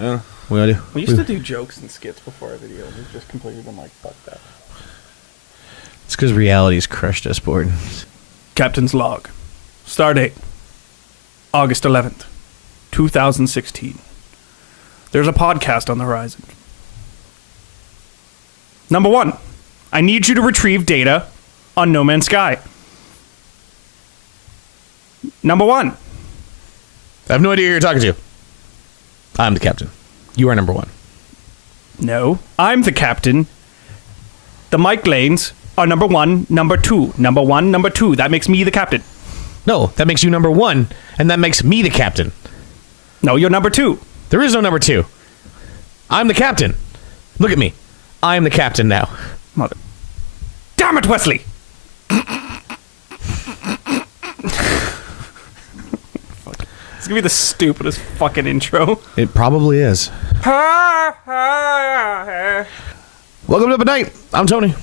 We used to do jokes and skits before our video. We've just completely been like, fuck that. It's because reality's crushed us, Borden. Captain's log. Stardate. August 11th, 2016. There's a podcast on the horizon. Number 1. I need you to retrieve data on No Man's Sky. Number 1. I have no idea who you're talking to. I'm the captain. You are number 1. No, I'm the captain. The mic lanes are number 1, number 2. Number 1, number 2. That makes me the captain. No, that makes you number 1, and that makes me the captain. No, you're number 2. There is no number 2. I'm the captain. Look at me. I am the captain now. Mother. Damn it, Wesley! It's gonna be the stupidest fucking intro. It probably is. Welcome to Upatnight. I'm Tony.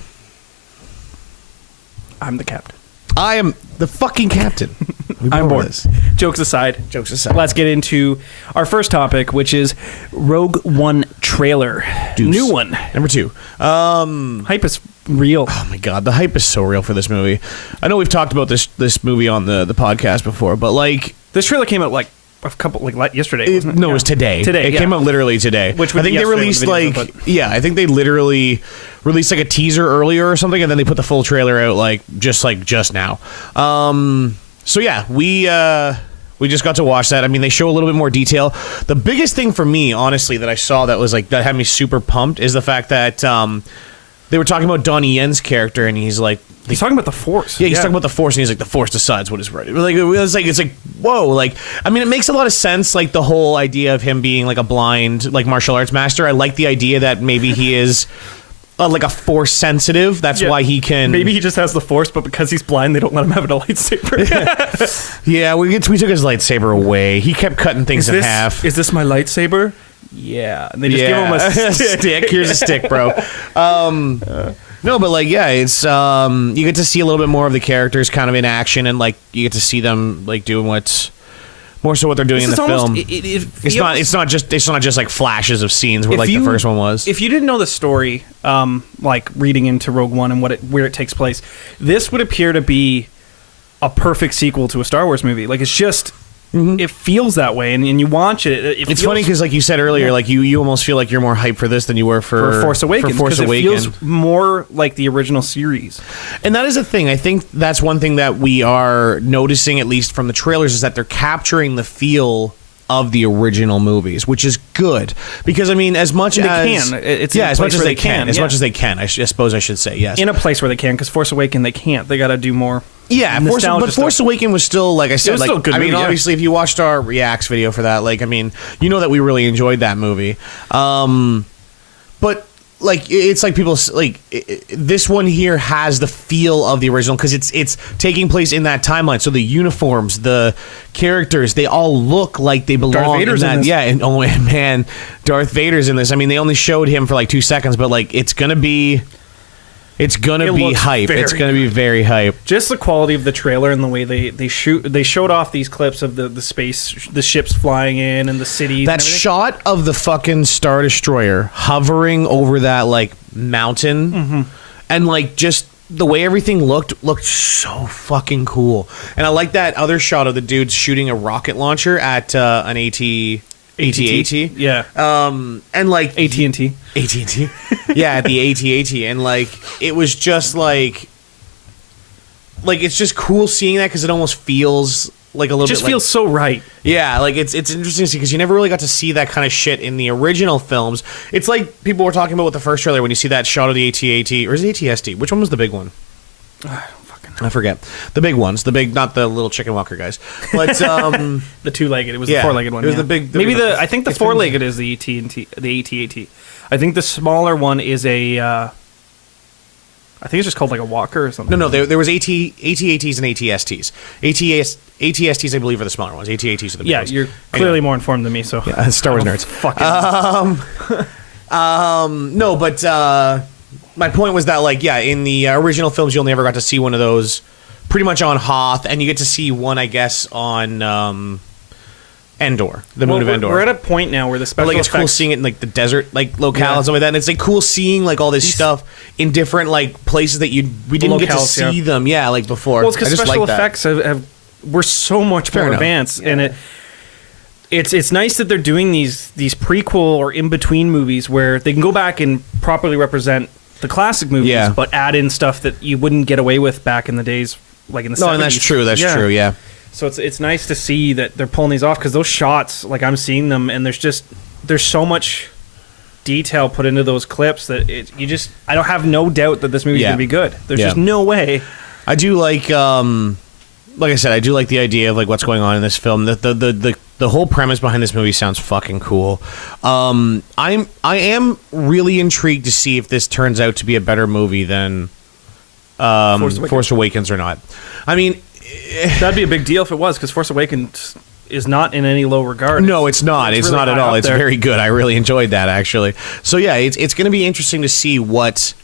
I'm the captain. I am the fucking captain. I'm bored. Jokes aside. Let's get into our first topic, which is Rogue One trailer. Deuce. New one. Number 2. Hype is real. Oh my god, the hype is so real for this movie. I know we've talked about this movie on the podcast before, but like this trailer came out like a couple yesterday. Wasn't it? No, it was today. It came out literally today. Which I think they released I think they literally released like a teaser earlier or something, and then they put the full trailer out just now. So yeah, we just got to watch that. I mean, they show a little bit more detail. The biggest thing for me, honestly, that I saw that was like that had me super pumped is the fact that they were talking about Donnie Yen's character, and he's talking about the Force. Yeah, he's talking about the Force, and he's like, the Force decides what is right. Like it's like whoa. Like, I mean, it makes a lot of sense. Like the whole idea of him being like a blind like martial arts master. I like the idea that maybe he is. Like a Force sensitive. That's why he can. Maybe he just has the Force, but because he's blind, they don't let him have a lightsaber. Yeah, we took his lightsaber away. He kept cutting things in half. Is this my lightsaber? Yeah, and they just give him a stick. Here's a stick, bro. No, but like, yeah, it's you get to see a little bit more of the characters kind of in action, and like you get to see them like doing what's. More so what they're doing in the film. It's not just like flashes of scenes where like the first one was. If you didn't know the story, like reading into Rogue One and where it takes place, this would appear to be a perfect sequel to a Star Wars movie. Like it's just. Mm-hmm. It feels that way, and you watch it. It's funny because, like you said earlier, like you almost feel like you're more hyped for this than you were for Force Awakens. Because it feels more like the original series. And that is a thing. I think that's one thing that we are noticing, at least from the trailers, is that they're capturing the feel of the original movies, which is good because I mean, as much as they can, I suppose I should say yes, in a place where they can, because Force Awakens they can't. They got to do more. Yeah, Force Awakens was still, like I said, like, good movie, obviously, if you watched our Reacts video for that, like, I mean, you know that we really enjoyed that movie. But, like, it's like people, like, this one here has the feel of the original because it's taking place in that timeline. So the uniforms, the characters, they all look like they belong Darth Vader's in that. In this. Yeah, and oh man, Darth Vader's in this. I mean, they only showed him for like 2 seconds, but, like, it's going to be... It's gonna be hype. It's gonna be very hype. Just the quality of the trailer and the way they shoot. They showed off these clips of the ships flying in and the cities. That shot of the fucking Star Destroyer hovering over that like mountain, and like just the way everything looked so fucking cool. And I like that other shot of the dudes shooting a rocket launcher at an AT-AT. Yeah. And like AT&T. AT&T. Yeah, at the AT-AT. And like it was just like it's just cool seeing that because it almost feels like a little bit. It just feels so right. Yeah, like it's interesting to see because you never really got to see that kind of shit in the original films. It's like people were talking about with the first trailer when you see that shot of the AT-AT, or is it AT-ST? Which one was the big one? I forget. The big ones. The big, not the little chicken walker guys. But the two-legged. It was the four-legged one. It was the big. I think the four-legged is the AT&T, the AT-AT. I think the smaller one is a. I think it's just called like a walker or something. No. There was AT-ATs and AT-STs. AT-STs, I believe, are the smaller ones. AT-ATs are the big ones. Yeah, you're clearly more informed than me. So yeah, Star Wars nerds. No, but. My point was that, like, yeah, in the original films, you'll never got to see one of those pretty much on Hoth, and you get to see one, I guess, on Endor, the moon of Endor. We're at a point now where the special it's effects, cool seeing it in like the desert like locale and stuff like that. And it's like cool seeing like all this stuff in different like places that we didn't get to see them. Yeah, like before. Well, it's because special effects were so much more advanced, and it's nice that they're doing these prequel or in between movies where they can go back and properly represent the classic movies, but add in stuff that you wouldn't get away with back in the days, like in the 70s. No, and that's true. That's true. Yeah. So it's nice to see that they're pulling these off because those shots, like I'm seeing them, and there's so much detail put into those clips that I don't have no doubt that this movie's gonna be good. There's just no way. I do like I said, I do like the idea of like what's going on in this film. The whole premise behind this movie sounds fucking cool. I am really intrigued to see if this turns out to be a better movie than Force Awakens or not. I mean, that'd be a big deal if it was, because Force Awakens is not in any low regard. No, it's not. It's really not at all. It's very good. I really enjoyed that, actually. So yeah, it's going to be interesting to see what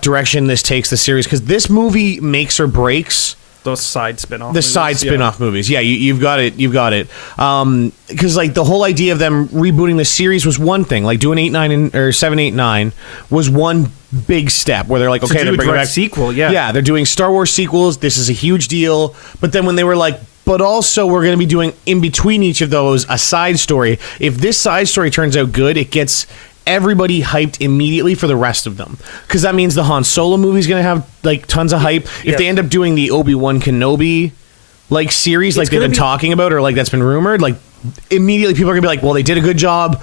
direction this takes the series, because this movie makes or breaks those side spin-off movies. Yeah, you've got it. Because like the whole idea of them rebooting the series was one thing. Like doing 8, 9, or 7, 8, 9 was one big step where they're like, okay, they're bringing back sequel. Yeah, they're doing Star Wars sequels. This is a huge deal. But then when they were like, but also we're going to be doing in between each of those a side story. If this side story turns out good, it gets everybody hyped immediately for the rest of them, because that means the Han Solo movie is going to have like tons of hype. If they end up doing the Obi-Wan Kenobi like series like they've been talking about, or like that's been rumored, like immediately people are going to be like, well, they did a good job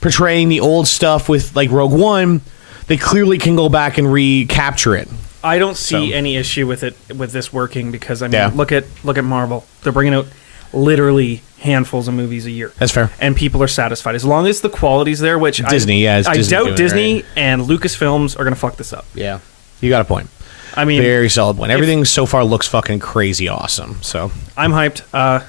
portraying the old stuff with like Rogue One. They clearly can go back and recapture it. I don't see any issue with this working, because I mean, look at Marvel. They're bringing out literally handfuls of movies a year. That's fair. And people are satisfied as long as the quality's there, which Disney, I doubt Disney and Lucasfilms are going to fuck this up. Yeah. You got a point. I mean, very solid point. Everything so far looks fucking crazy awesome. So I'm hyped. I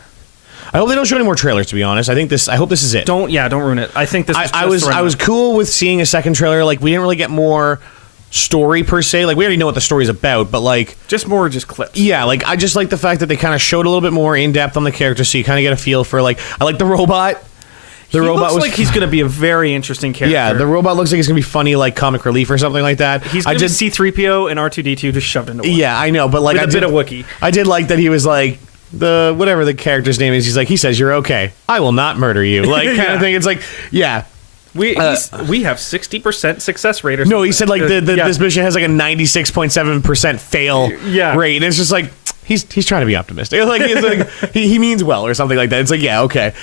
hope they don't show any more trailers, to be honest. I hope this is it. Don't ruin it. I think this is I was cool with seeing a second trailer. Like, we didn't really get more story per se. Like, we already know what the story's about, but like just clips. Yeah, like I just like the fact that they kind of showed a little bit more in depth on the character, so you kind of get a feel for like, I like the robot. He looks like he's going to be a very interesting character. Yeah, the robot looks like he's going to be funny, like comic relief or something like that. He's going to be C-3PO and R2-D2 just shoved into one. Yeah, I know, but like with a bit of Wookiee. I did like that he was like, whatever the character's name is, he's like, he says, "You're okay. I will not murder you." Like kind of thing. It's like, yeah. We have 60% success rate. Or no, he said like this mission has like a 96.7% fail rate, and it's just like he's trying to be optimistic. Like, it's like he means well or something like that. It's like, yeah, okay.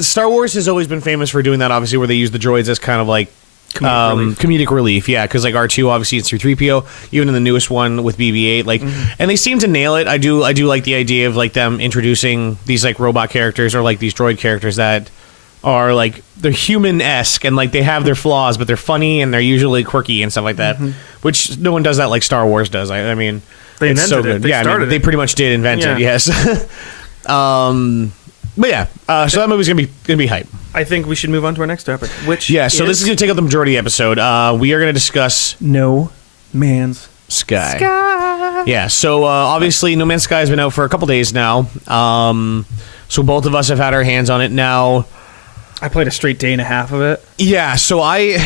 Star Wars has always been famous for doing that, obviously, where they use the droids as kind of like comedic relief. Yeah, because like R2 obviously it's through 3PO, even in the newest one with BB-8, like, and they seem to nail it. I do like the idea of like them introducing these like robot characters or like these droid characters that are like, they're human-esque and like they have their flaws, but they're funny and they're usually quirky and stuff like that, which no one does that like Star Wars does. I mean, they it's so invented good. it. They pretty much did invent it. Yes. But yeah, so that movie's gonna be hype. I think we should move on to our next topic, which so this is gonna take up the majority of the episode. We are gonna discuss No Man's Sky. Yeah, so obviously No Man's Sky has been out for a couple days now. So both of us have had our hands on it now. I played a straight day and a half of it. Yeah, so I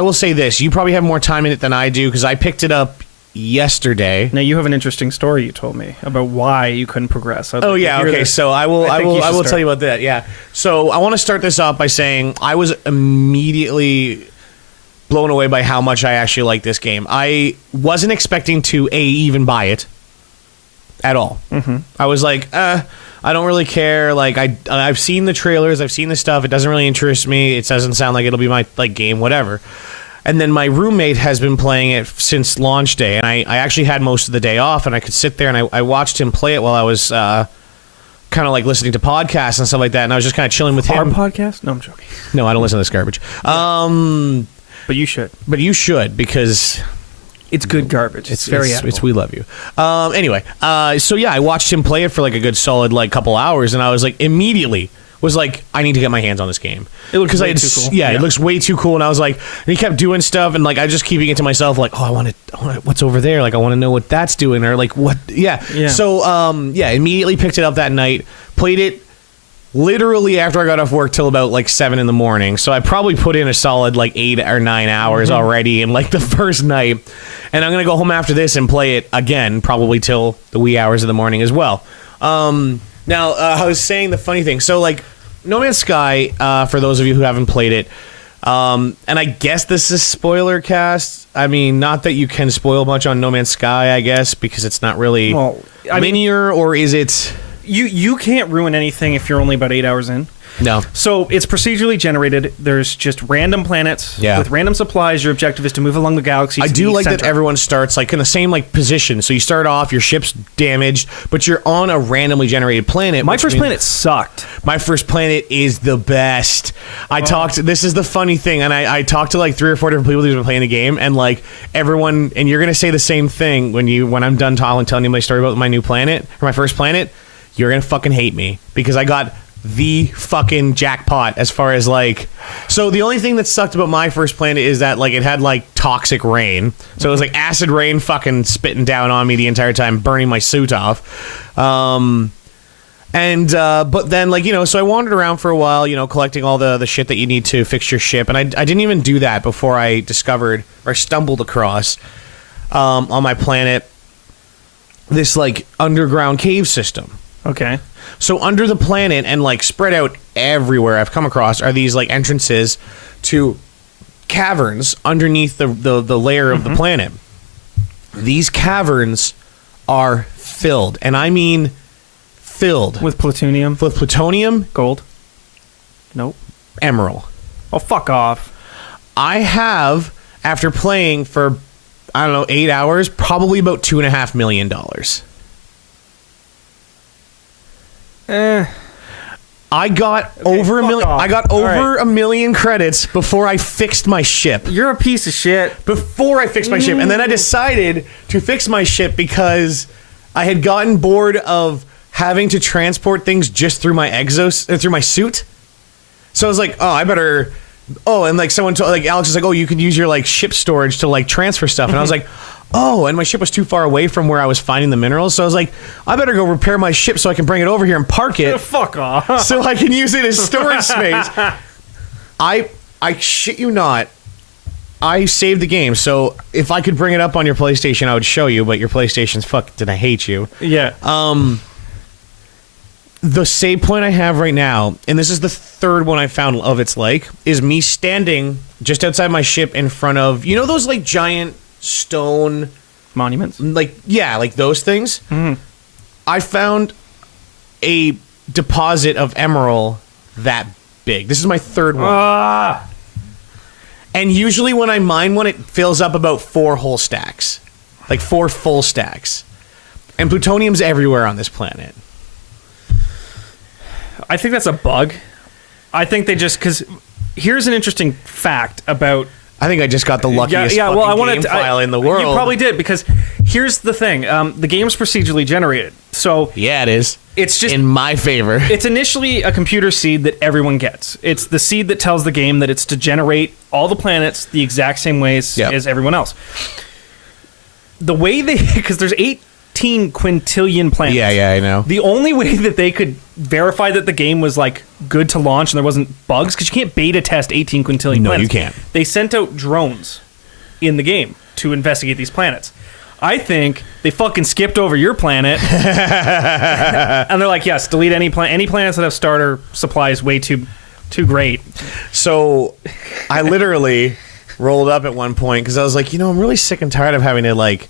will say this. You probably have more time in it than I do, because I picked it up yesterday. Now, you have an interesting story you told me about why you couldn't progress. Okay. So I will tell you about that. Yeah. So I want to start this off by saying I was immediately blown away by how much I actually like this game. I wasn't expecting to even buy it at all. I was like, I don't really care. Like, I've seen the trailers, I've seen the stuff. It doesn't really interest me. It doesn't sound like it'll be my like game, whatever. And then my roommate has been playing it since launch day, and I actually had most of the day off, and I could sit there and I watched him play it while I was kind of like listening to podcasts and stuff like that, and I was just kind of chilling with him. Our podcast? No, I'm joking. No, I don't listen to this garbage. But you should. But you should, because it's good garbage. It's very edible. We love you. Anyway, so yeah, I watched him play it for like a good solid like couple hours, and I was like immediately was like, I need to get my hands on this game. It looks way too cool. Yeah, it looks way too cool, and I was like, and he kept doing stuff, and like I just keeping it to myself, like, oh, I want what's over there, like I want to know what that's doing, or like what, yeah. So immediately picked it up that night, played it literally after I got off work till about like 7 in the morning. So I probably put in a solid like 8 or 9 hours already in like the first night. And I'm going to go home after this and play it again, probably till the wee hours of the morning as well. Now, I was saying the funny thing. So like No Man's Sky, for those of you who haven't played it, and I guess this is spoiler cast. I mean, not that you can spoil much on No Man's Sky, I guess, because it's not really linear, or is it... You can't ruin anything if you're only about 8 hours in. No. So it's procedurally generated. There's just random planets with random supplies. Your objective is to move along the galaxy. I do like that everyone starts like in the same like position. So you start off, your ship's damaged, but you're on a randomly generated planet. My first planet sucked. My first planet is the best. This is the funny thing, and I talked to like 3 or 4 different people who've been playing the game, and like everyone, and you're gonna say the same thing when I'm done telling you my story about my new planet or my first planet. You're gonna fucking hate me because I got the fucking jackpot as far as like... So the only thing that sucked about my first planet is that like it had like toxic rain. So it was like acid rain fucking spitting down on me the entire time, burning my suit off. But then like, so I wandered around for a while, collecting all the shit that you need to fix your ship. And I didn't even do that before I discovered or stumbled across on my planet this like underground cave system. Okay. So under the planet and like spread out everywhere I've come across are these like entrances to caverns underneath the layer of the planet. These caverns are filled, and I mean filled. With plutonium? With plutonium. Gold? Nope. Emerald. Oh, fuck off. I have, after playing for, 8 hours, probably about $2.5 million. I got over $1 million. I got over $1 million credits before I fixed my ship. You're a piece of shit. Before I fixed my ship, and then I decided to fix my ship because I had gotten bored of having to transport things just through my through my suit. So I was like, I better. And like someone told, like Alex was like, you could use your like ship storage to like transfer stuff, and I was like. And my ship was too far away from where I was finding the minerals, so I was like, I better go repair my ship so I can bring it over here and park it. Fuck off. So I can use it as storage space. I shit you not, I saved the game, so if I could bring it up on your PlayStation, I would show you, but your PlayStation's fucked and I hate you. Yeah. The save point I have right now, and this is the third one I found of its like, is me standing just outside my ship in front of, those like giant stone monuments, like those things. I found a deposit of emerald that big. This is my third one. And usually when I mine one, it fills up about 4 whole stacks, like 4 full stacks. And plutonium's everywhere on this planet. I think that's a bug. I think they just, because here's an interesting fact about. I think I just got the luckiest game file in the world. You probably did, because here's the thing. The game's procedurally generated. So yeah, it is. It's just in my favor. It's initially a computer seed that everyone gets. It's the seed that tells the game that it's to generate all the planets the exact same ways as everyone else. The way because there's 18 quintillion planets. Yeah, I know. The only way that they could verify that the game was like good to launch and there wasn't bugs, because you can't beta test 18 quintillion planets. No, you can't. They sent out drones in the game to investigate these planets. I think they fucking skipped over your planet, and they're like, yes, delete any planets that have starter supplies way too great. So I literally rolled up at one point because I was like, I'm really sick and tired of having to like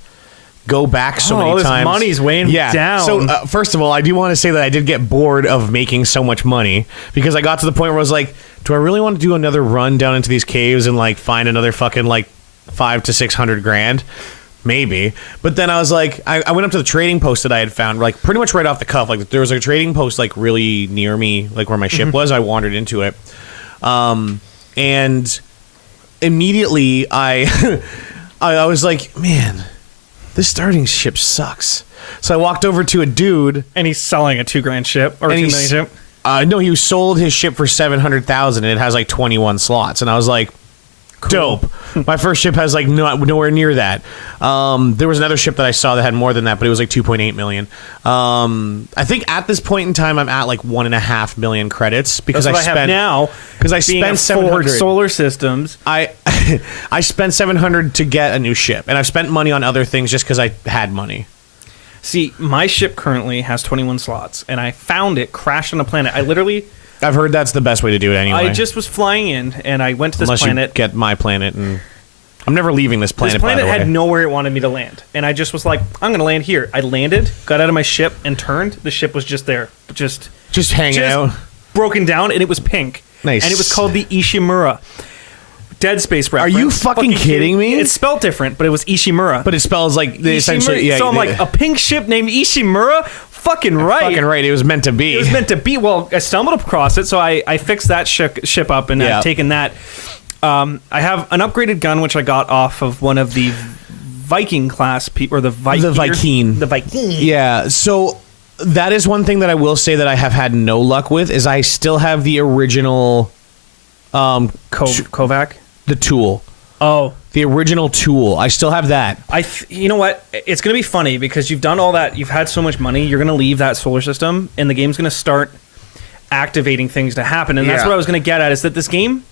go back so many times. All this money's weighing down. So first of all, I do want to say that I did get bored of making so much money, because I got to the point where I was like, do I really want to do another run down into these caves and like find another fucking like $500 to $600,000? Maybe. But then I was like, I went up to the trading post that I had found, like pretty much right off the cuff. Like there was a trading post like really near me, like where my ship was. I wandered into it. And immediately I was like, man, this starting ship sucks. So I walked over to a dude, and he's selling a $2,000 ship or $2 million ship. No, he sold his ship for $700,000, and it has like 21 slots. And I was like, dope. My first ship has like nowhere near that. There was another ship that I saw that had more than that, but it was like 2.8 million. I think at this point in time, I'm at like 1.5 million credits because That's what I have now. Because I spent 700 solar systems. I spent 700 to get a new ship, and I've spent money on other things just because I had money. See, my ship currently has 21 slots, and I found it crashed on a planet. I've heard that's the best way to do it anyway. I just was flying in, and I went to this planet. You get my planet, and I'm never leaving this planet. This planet by the way. had nowhere it wanted me to land, and I just was like, I'm going to land here. I landed, got out of my ship, and turned. The ship was just there, just hanging out, broken down, and it was pink. Nice, and it was called the Ishimura. Dead Space reference. Are you fucking kidding me? It's spelled different, but it was Ishimura. But it spells like essentially. Yeah, so I'm like, a pink ship named Ishimura? Fucking right. Fucking right. It was meant to be. It was meant to be. Well, I stumbled across it, so I fixed that ship up, and I've taken that. I have an upgraded gun, which I got off of one of the Viking class people, or the Viking. The Viking. Yeah. So that is one thing that I will say that I have had no luck with is I still have the original Kovac. The tool. Oh. The original tool. I still have that. You know what? It's going to be funny because you've done all that. You've had so much money. You're going to leave that solar system, and the game's going to start activating things to happen. And that's what I was going to get at, is that this game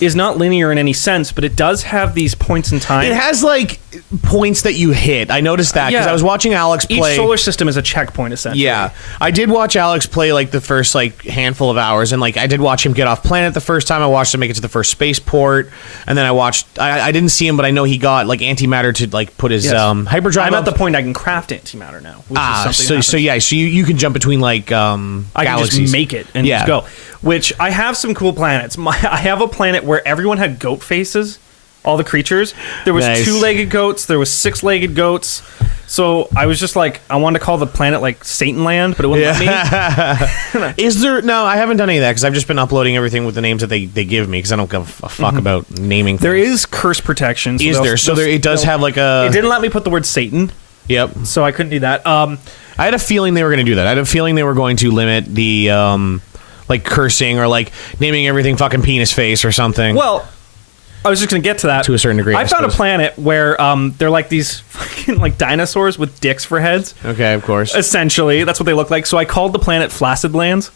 is not linear in any sense, but it does have these points in time. It has, like, points that you hit. I noticed that because I was watching Alex play. Each solar system is a checkpoint, essentially. Yeah. I did watch Alex play, like, the first, like, handful of hours, and, like, I did watch him get off planet the first time. I watched him make it to the first spaceport, and then I watched... I didn't see him, but I know he got, like, antimatter to, like, put his hyperdrive I'm up. at the point I can craft antimatter now, which is something so you can jump between, like, galaxies. I can just make it and just go. Which, I have some cool planets. I have a planet where everyone had goat faces, all the creatures. There was two-legged goats, there was six-legged goats. So I was just like, I wanted to call the planet like Satan Land, but it wouldn't let me. Is there... No, I haven't done any of that because I've just been uploading everything with the names that they give me because I don't give a fuck about naming things. There is curse protection. So it does have like a... It didn't let me put the word Satan. Yep. So I couldn't do that. I had a feeling they were going to do that. I had a feeling they were going to limit the... like cursing or like naming everything fucking penis face or something. Well, I was just going to get to that. To a certain degree. I found a planet where they're like these fucking like dinosaurs with dicks for heads. Okay, of course. Essentially, that's what they look like. So I called the planet Flaccid Lands.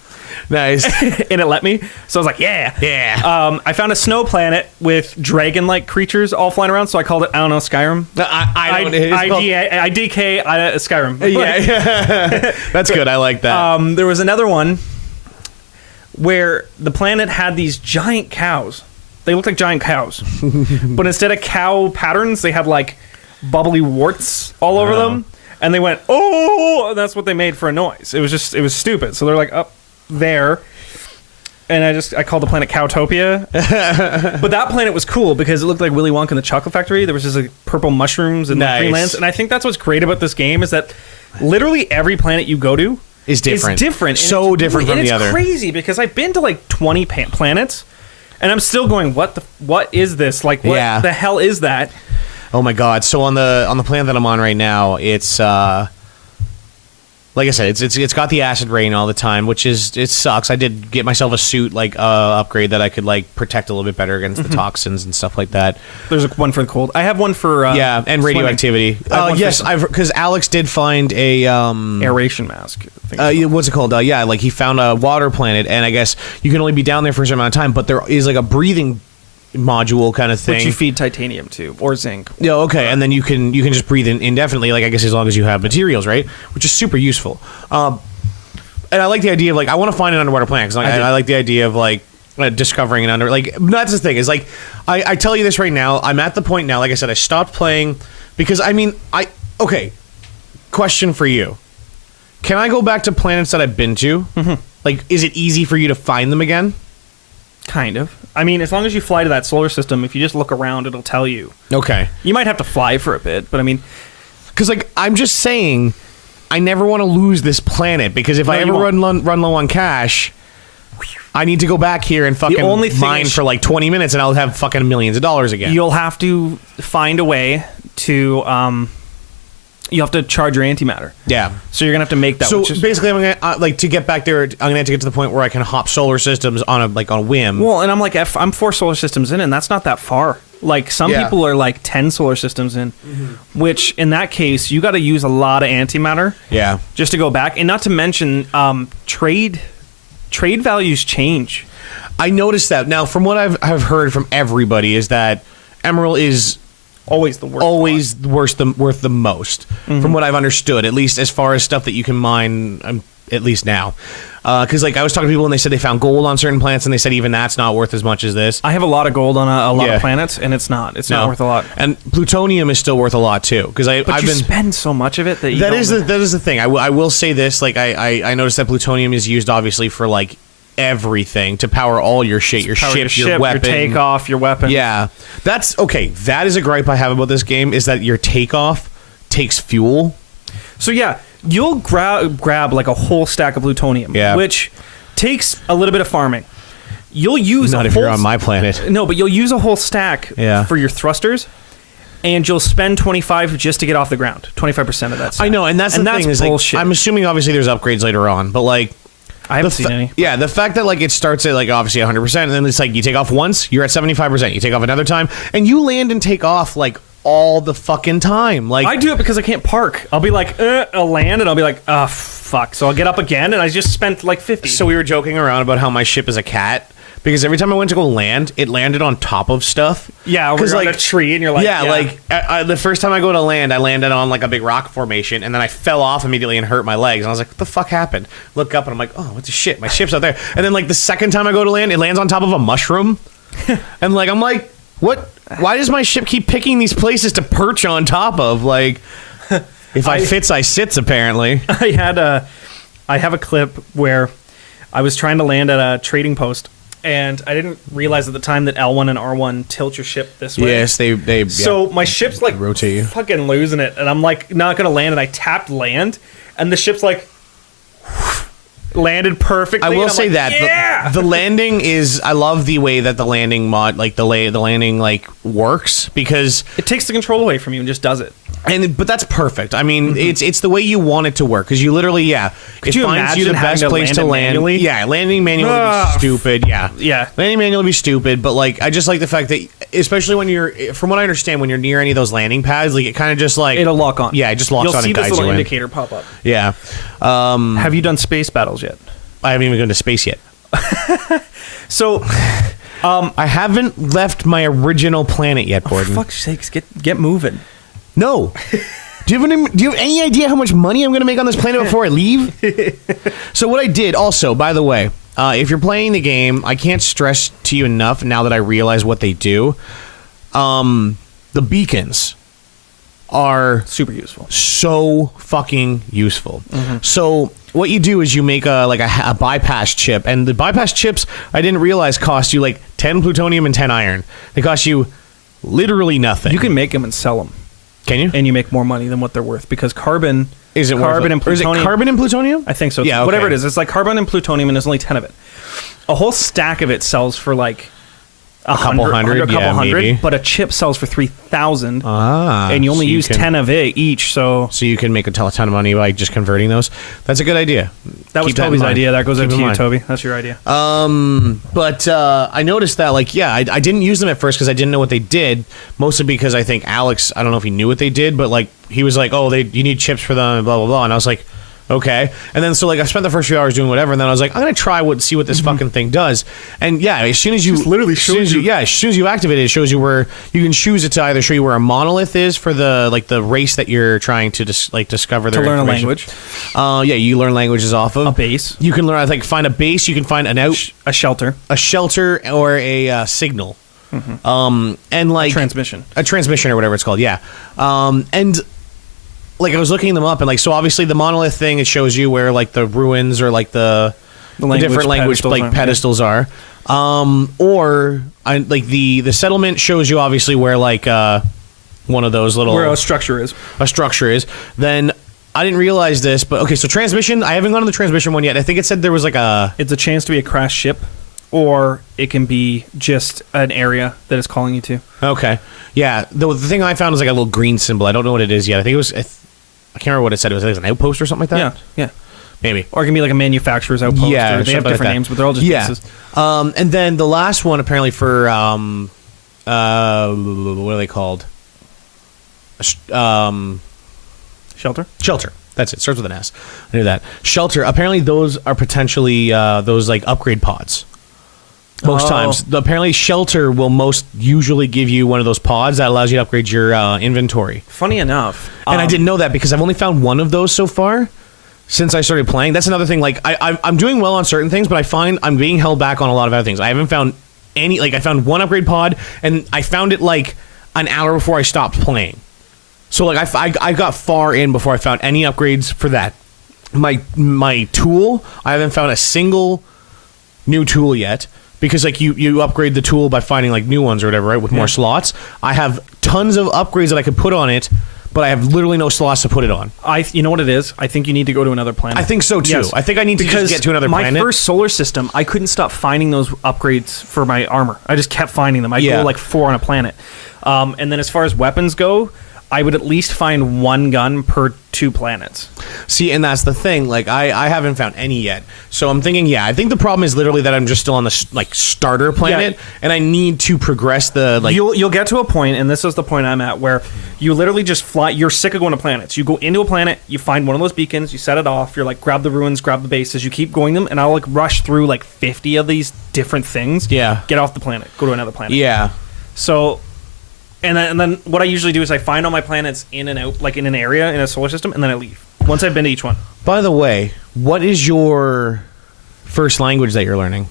Nice. And it let me. So I was like, yeah. I found a snow planet with dragon-like creatures all flying around, so I called it, I don't know, Skyrim. IDK Skyrim. Yeah. That's good. I like that. There was another one where the planet had these giant cows. They looked like giant cows. But instead of cow patterns, they had like bubbly warts all over them. And they went, oh, and that's what they made for a noise. It was stupid. So they're like up there. And I called the planet Cowtopia. But that planet was cool because it looked like Willy Wonka and the Chocolate Factory. There was just like purple mushrooms and green lands. And I think that's what's great about this game is that literally every planet you go to is different. It's different. So different from the other. It's crazy because I've been to like 20 planets, and I'm still going, what is this? Like, what the hell is that? Oh my god! So on the planet that I'm on right now, it's like I said, it's got the acid rain all the time, which it sucks. I did get myself a suit upgrade that I could like protect a little bit better against the toxins and stuff like that. There's one for the cold. I have one for and radioactivity. Yes, because Alex did find a aeration mask. What's it called? Like he found a water planet, and I guess you can only be down there for a certain amount of time. But there is like a breathing module kind of thing, which you feed titanium to or zinc. Yeah, okay, and then you can just breathe in indefinitely. Like I guess as long as you have materials, right? Which is super useful. And I like the idea of like I want to find an underwater planet because I like the idea of like discovering an under like that's the thing is like I tell you this right now. I'm at the point now. Like I said, I stopped playing because okay. Question for you: can I go back to planets that I've been to? Mm-hmm. Like, is it easy for you to find them again? Kind of. I mean, as long as you fly to that solar system, if you just look around, it'll tell you. Okay. You might have to fly for a bit, but I mean... Because, like, I'm just saying, I never want to lose this planet, because if I ever run low on cash, I need to go back here and fucking mine for, like, 20 minutes, and I'll have fucking millions of dollars again. You'll have to find a way to... you have to charge your antimatter. Yeah. So you're going to have to make that. So basically, I'm going to, to get back there, I'm going to have to get to the point where I can hop solar systems on a whim. Well, and I'm like, I'm 4 solar systems in, and that's not that far. Like some people are like 10 solar systems in, which in that case you got to use a lot of antimatter. Yeah. Just to go back, and not to mention trade values change. I noticed that. Now, from what I've heard from everybody is that Emerald is always the worst. Always worth the most, from what I've understood, at least as far as stuff that you can mine, at least now. Because like I was talking to people and they said they found gold on certain planets and they said even that's not worth as much as this. I have a lot of gold on a lot of planets and it's not worth a lot. And plutonium is still worth a lot too. Because I've been spend so much of it that that is the thing. I will say this. Like I noticed that plutonium is used obviously for like everything to power all your shit, your ship, your weapon, your takeoff, your weapon. Yeah, that's okay. That is a gripe I have about this game is that your takeoff takes fuel. So yeah, you'll grab like a whole stack of plutonium, which takes a little bit of farming. You'll use not if you're on my planet. No, but you'll use a whole stack for your thrusters. And you'll spend 25 just to get off the ground. 25% of that stack. I know, and that's the thing is like, I'm assuming obviously there's upgrades later on, but like I haven't seen any. Yeah, the fact that like it starts at like obviously 100%, and then it's like you take off once, you're at 75%. You take off another time, and you land and take off like all the fucking time. Like I do it because I can't park. I'll be like, I'll land, and I'll be like, oh fuck. So I'll get up again, and I just spent like 50. So we were joking around about how my ship is a cat. Because every time I went to go land, it landed on top of stuff. Yeah, because like a tree, and you're like, like the first time I go to land, I landed on like a big rock formation, and then I fell off immediately and hurt my legs. And I was like, "What the fuck happened?" Look up, and I'm like, "Oh, what the shit? My ship's out there." And then like the second time I go to land, it lands on top of a mushroom, and like I'm like, "What? Why does my ship keep picking these places to perch on top of?" Like, if I fits, I sits. Apparently, I have a clip where I was trying to land at a trading post. And I didn't realize at the time that L1 and R1 tilt your ship this way. Yes, they. So my ship's like rotate you, fucking losing it, and I'm like not gonna land, and I tapped land, and the ship's like landed perfectly. I will say that the landing is. I love the way that the landing mod, like the landing, like works because it takes the control away from you and just does it. But that's perfect. I mean, it's the way you want it to work because you literally, it finds you the best place to land. Manually? Yeah, landing manually would be stupid. Yeah, landing manually would be stupid. But like, I just like the fact that, especially when you're, from what I understand, when you're near any of those landing pads, like it kind of just like it'll lock on. Yeah, it just locks on and guides you in. You'll see this little indicator pop up. Yeah. Have you done space battles yet? I haven't even gone to space yet. So. I haven't left my original planet yet, Gordon. For fuck's sakes, get moving. No. Do you have any idea how much money I'm going to make on this planet before I leave? So what I did also, by the way, if you're playing the game, I can't stress to you enough now that I realize what they do. The beacons are super useful. So fucking useful. So what you do is you make a bypass chip, and the bypass chips I didn't realize cost you like 10 plutonium and 10 iron. They cost you literally nothing. You can make them and sell them. Can you? And you make more money than what they're worth because carbon and plutonium. Or is it carbon and plutonium? I think so. Yeah, okay. Whatever it is, it's like carbon and plutonium, and there's only 10 of it. A whole stack of it sells for like a couple hundred, maybe. But a chip sells for 3,000. And you only use 10 of it each. So you can make a ton of money by just converting those. That's a good idea. That was Toby's idea. That goes out to you, Toby. That's your idea. But I noticed that, I didn't use them at first because I didn't know what they did. Mostly because I think Alex, I don't know if he knew what they did, but like he was like, "Oh, you need chips for them," and blah blah blah. And I was like, okay. And then so I spent the first few hours doing whatever, and then I was like, I'm gonna see what this fucking thing does. And yeah, as soon as you literally shows you. As soon as you activate it, it shows you where you can choose it to either show you where a monolith is for the race that you're trying to discover their to learn a language. You learn languages off of a base. You can learn find a base. You can find a shelter, or a signal. And like a transmission or whatever it's called. Yeah. And like I was looking them up, and like so obviously the monolith thing, it shows you where like the ruins or like the different language pedestals are. Or the settlement shows you obviously where like one of those little where a structure is. Then I didn't realize this, but okay, so transmission, I haven't gone to the transmission one yet. I think it said there was it's a chance to be a crashed ship, or it can be just an area that it's calling you to. Okay. Yeah. The thing I found was like a little green symbol. I don't know what it is yet. I think it was I can't remember what it said. It was like an outpost or something like that? Yeah. Maybe. Or it can be like a manufacturer's outpost. Yeah, or they have different names, but they're all just bases. And then the last one, apparently for what are they called? Shelter. That's it. Starts with an S. I knew that. Shelter. Apparently, those are potentially those like upgrade pods. Most times, apparently, Shelter will most usually give you one of those pods that allows you to upgrade your inventory. Funny enough, And I didn't know that because I've only found one of those so far since I started playing. That's another thing. Like I'm doing well on certain things, but I find I'm being held back on a lot of other things. I haven't found any. Like I found one upgrade pod, and I found it like an hour before I stopped playing. So like I got far in before I found any upgrades for that. My tool, I haven't found a single new tool yet. Because like you upgrade the tool by finding like new ones or whatever, right? With more slots. I have tons of upgrades that I could put on it, but I have literally no slots to put it on. You know what it is? I think you need to go to another planet. I think so too. Yes. I think I need to just get to another planet. My first solar system, I couldn't stop finding those upgrades for my armor. I just kept finding them. I'd go like 4 on a planet. And then as far as weapons go, I would at least find one gun per 2 planets. See, and that's the thing. Like, I haven't found any yet. So I'm thinking, I think the problem is literally that I'm just still on the starter planet, and I need to progress the like. You'll get to a point, and this is the point I'm at, where you literally just fly. You're sick of going to planets. You go into a planet, you find one of those beacons, you set it off. You're like, grab the ruins, grab the bases. You keep going them, and I'll like rush through like 50 of these different things. Yeah. Get off the planet. Go to another planet. Yeah. So. And then what I usually do is I find all my planets in and out, like in an area in a solar system, and then I leave once I've been to each one. By the way, what is your first language that you're learning?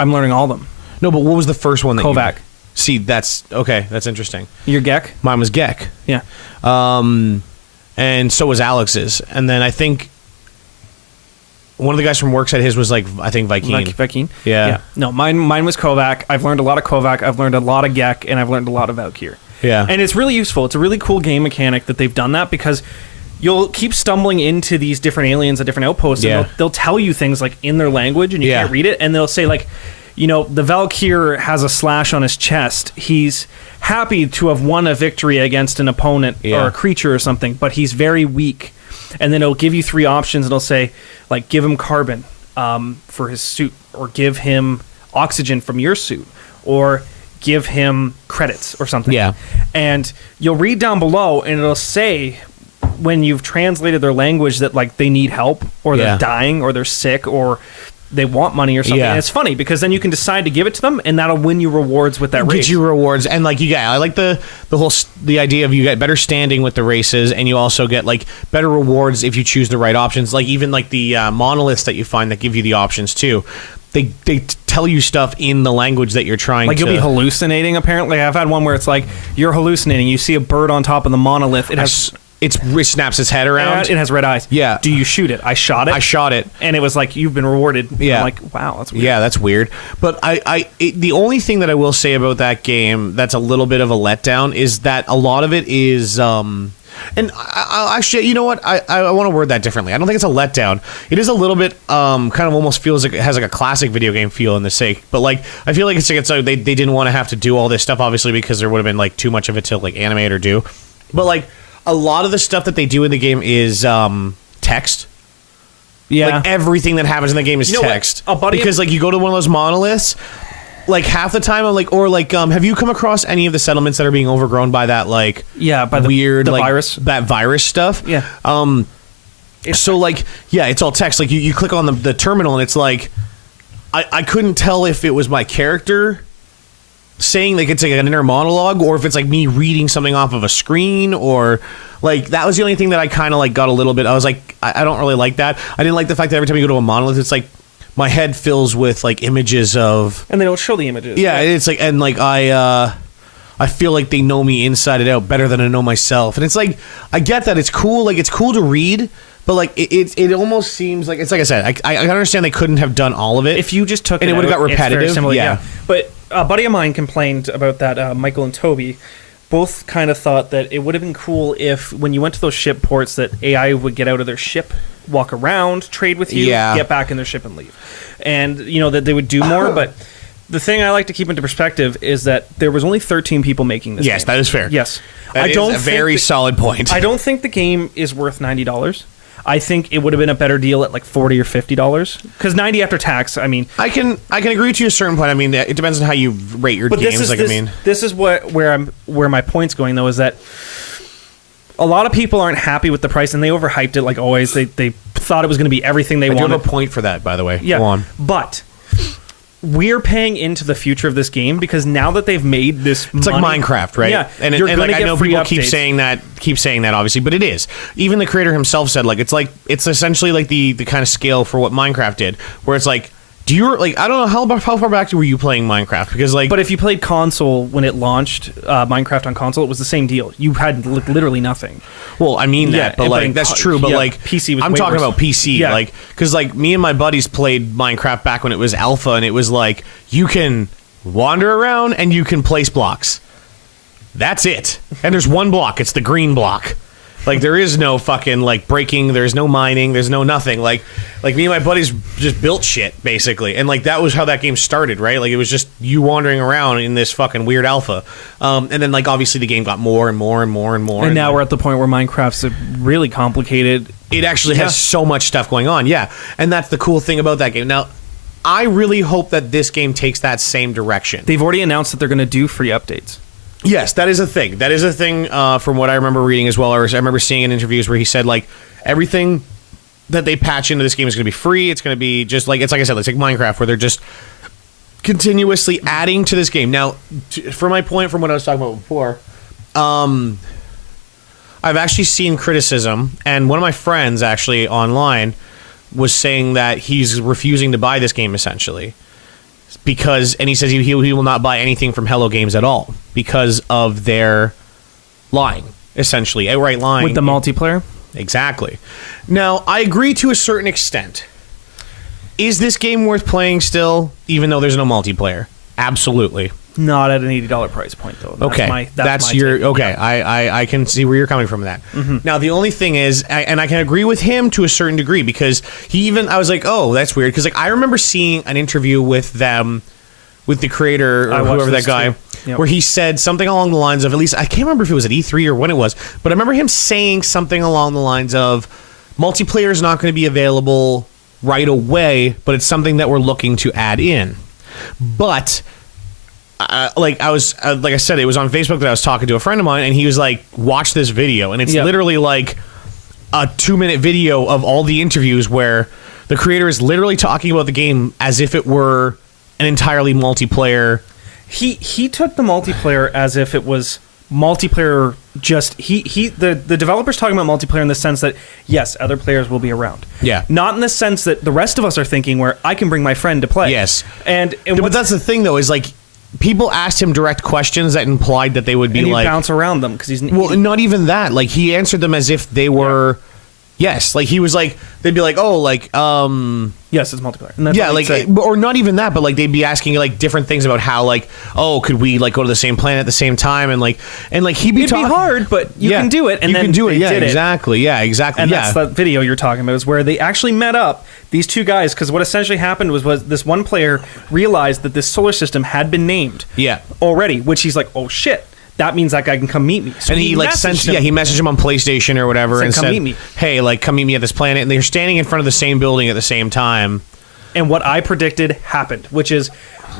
I'm learning all of them. No, but what was the first one that Kovac. See, that's okay. That's interesting. Your Gek? Mine was Gek. Yeah. And so was Alex's. And then I think one of the guys from work said his was like, I think Viking. Viking? Yeah. No, mine was Kovac. I've learned a lot of Kovac. I've learned a lot of Gek, and I've learned a lot of Valkyr. Yeah. And it's really useful. It's a really cool game mechanic that they've done that, because you'll keep stumbling into these different aliens at different outposts, and they'll tell you things like in their language, and you can't read it, and they'll say like, you know, the Valkyr has a slash on his chest. He's happy to have won a victory against an opponent or a creature or something, but he's very weak. And then it'll give you 3 options, and it'll say, like, give him carbon for his suit, or give him oxygen from your suit, or give him credits or something. Yeah. And you'll read down below, and it'll say, when you've translated their language, that, like, they need help, or they're dying, or they're sick, or they want money or something. Yeah. And it's funny, because then you can decide to give it to them, and that'll win you rewards with that race. Get you rewards, and like I like the whole the idea of you get better standing with the races, and you also get like better rewards if you choose the right options. Like even like the monoliths that you find that give you the options too. They tell you stuff in the language that you're trying to... Like, you'll be hallucinating, apparently. I've had one where it's like, you're hallucinating. You see a bird on top of the monolith. It snaps its head around. It has red eyes. Yeah. Do you shoot it? I shot it. And it was like, you've been rewarded. Yeah. I'm like, wow, that's weird. Yeah, that's weird. But the only thing that I will say about that game that's a little bit of a letdown is that a lot of it is... And I actually, you know what? I want to word that differently. I don't think it's a letdown. It is a little bit, kind of almost feels like it has like a classic video game feel in the sake. But like, I feel like it's like they didn't want to have to do all this stuff, obviously, because there would have been like too much of it to like animate or do. But like, a lot of the stuff that they do in the game is text. Yeah. Like everything that happens in the game is text. Because like you go to one of those monoliths. Like half the time I'm like, or like, have you come across any of the settlements that are being overgrown by that like by the weird the like, virus, that virus stuff? Yeah. So like, it's all text. Like you click on the terminal and it's like, I couldn't tell if it was my character saying like it's like an inner monologue, or if it's like me reading something off of a screen, or like that was the only thing that I kind of like got a little bit. I was like, I don't really like that. I didn't like the fact that every time you go to a monolith, it's like my head fills with like images of, and they don't show the images. Yeah, right? It's like, and like I feel like they know me inside and out better than I know myself. And it's like, I get that it's cool. Like it's cool to read, but like it almost seems like, it's like I said, I understand they couldn't have done all of it if you just took and it would have got repetitive. Similar, yeah. But a buddy of mine complained about that. Michael and Toby both kind of thought that it would have been cool if when you went to those ship ports that AI would get out of their ship, walk around, trade with you, get back in their ship and leave. And, you know, that they would do more. But the thing I like to keep into perspective is that there was only 13 people making this game. That is fair. Yes. That is a very solid point. I don't think the game is worth $90. I think it would have been a better deal at like $40 or $50 because $90 after tax. I mean, I can agree with you to a certain point. I mean, it depends on how you rate your games. This is where my point's going though, is that a lot of people aren't happy with the price and they overhyped it like always. They thought it was going to be everything they wanted. I do have a point for that, by the way. Yeah, go on. But we're paying into the future of this game because now that they've made this, it's money, like Minecraft, right? Yeah, and like I know people keep saying that, obviously, but it is. Even the creator himself said, like, it's essentially like the kind of scale for what Minecraft did, where it's like, do you like? I don't know how far back were you playing Minecraft? Because like, but if you played console when it launched, Minecraft on console, it was the same deal. You had literally nothing. Well, I mean that, but like that's true. But like PC was I'm talking worse. about PC, like because like me and my buddies played Minecraft back when it was alpha, and it was like you can wander around and you can place blocks. That's it. And there's one block. It's the green block. Like there is no fucking like breaking. There's no mining. There's no nothing. Like me and my buddies just built shit basically, and like that was how that game started, right? Like it was just you wandering around in this fucking weird alpha, and then like obviously the game got more and more and more and more. And now we're at the point where Minecraft's really complicated. It actually has so much stuff going on, yeah, and that's the cool thing about that game. Now, I really hope that this game takes that same direction. They've already announced that they're going to do free updates. Yes, that is a thing. That is a thing from what I remember reading as well, or I remember seeing in interviews where he said, like, everything that they patch into this game is going to be free. It's going to be just like, it's like I said, it's like Minecraft, where they're just continuously adding to this game. Now, for my point from what I was talking about before, I've actually seen criticism, and one of my friends actually online was saying that he's refusing to buy this game, essentially. Because, and he says he will not buy anything from Hello Games at all because of their lying, essentially, outright lying. With the multiplayer? Exactly. Now, I agree to a certain extent. Is this game worth playing still, even though there's no multiplayer? Absolutely. Not at an $80 price point, though. That's my your take. okay. Yeah. I can see where you're coming from with that. Mm-hmm. Now the only thing is, and I can agree with him to a certain degree because I was like, oh, that's weird because like I remember seeing an interview with them, with the creator or whoever that guy, yep, where he said something along the lines of, at least I can't remember if it was at E3 or when it was, but I remember him saying something along the lines of, multiplayer is not going to be available right away, but it's something that we're looking to add in, but. Like I said, it was on Facebook that I was talking to a friend of mine, and he was like, "Watch this video," and it's literally like a 2-minute video of all the interviews where the creator is literally talking about the game as if it were an entirely multiplayer. He took the multiplayer as if it was multiplayer. Just the developer's talking about multiplayer in the sense that yes, other players will be around. Yeah, not in the sense that the rest of us are thinking where I can bring my friend to play. Yes, and but that's the thing though, is like. People asked him direct questions that implied that they would be and like bounce around them because he's not even that. Like he answered them as if they were, yes. Like he was like they'd be like, oh, like yes, it's multiplayer. And that's like or not even that, but like they'd be asking like different things about how like could we like go to the same planet at the same time and like he'd be it'd be hard, but you can do it. And you then can do it. They did exactly. And that's the video you're talking about is where they actually met up. These two guys, because what essentially happened was this one player realized that this solar system had been named already, which he's like, oh shit, that means that guy can come meet me. So and he like sent he messaged him on PlayStation or whatever and said, meet me. Hey, like come meet me at this planet, and they're standing in front of the same building at the same time. And what I predicted happened, which is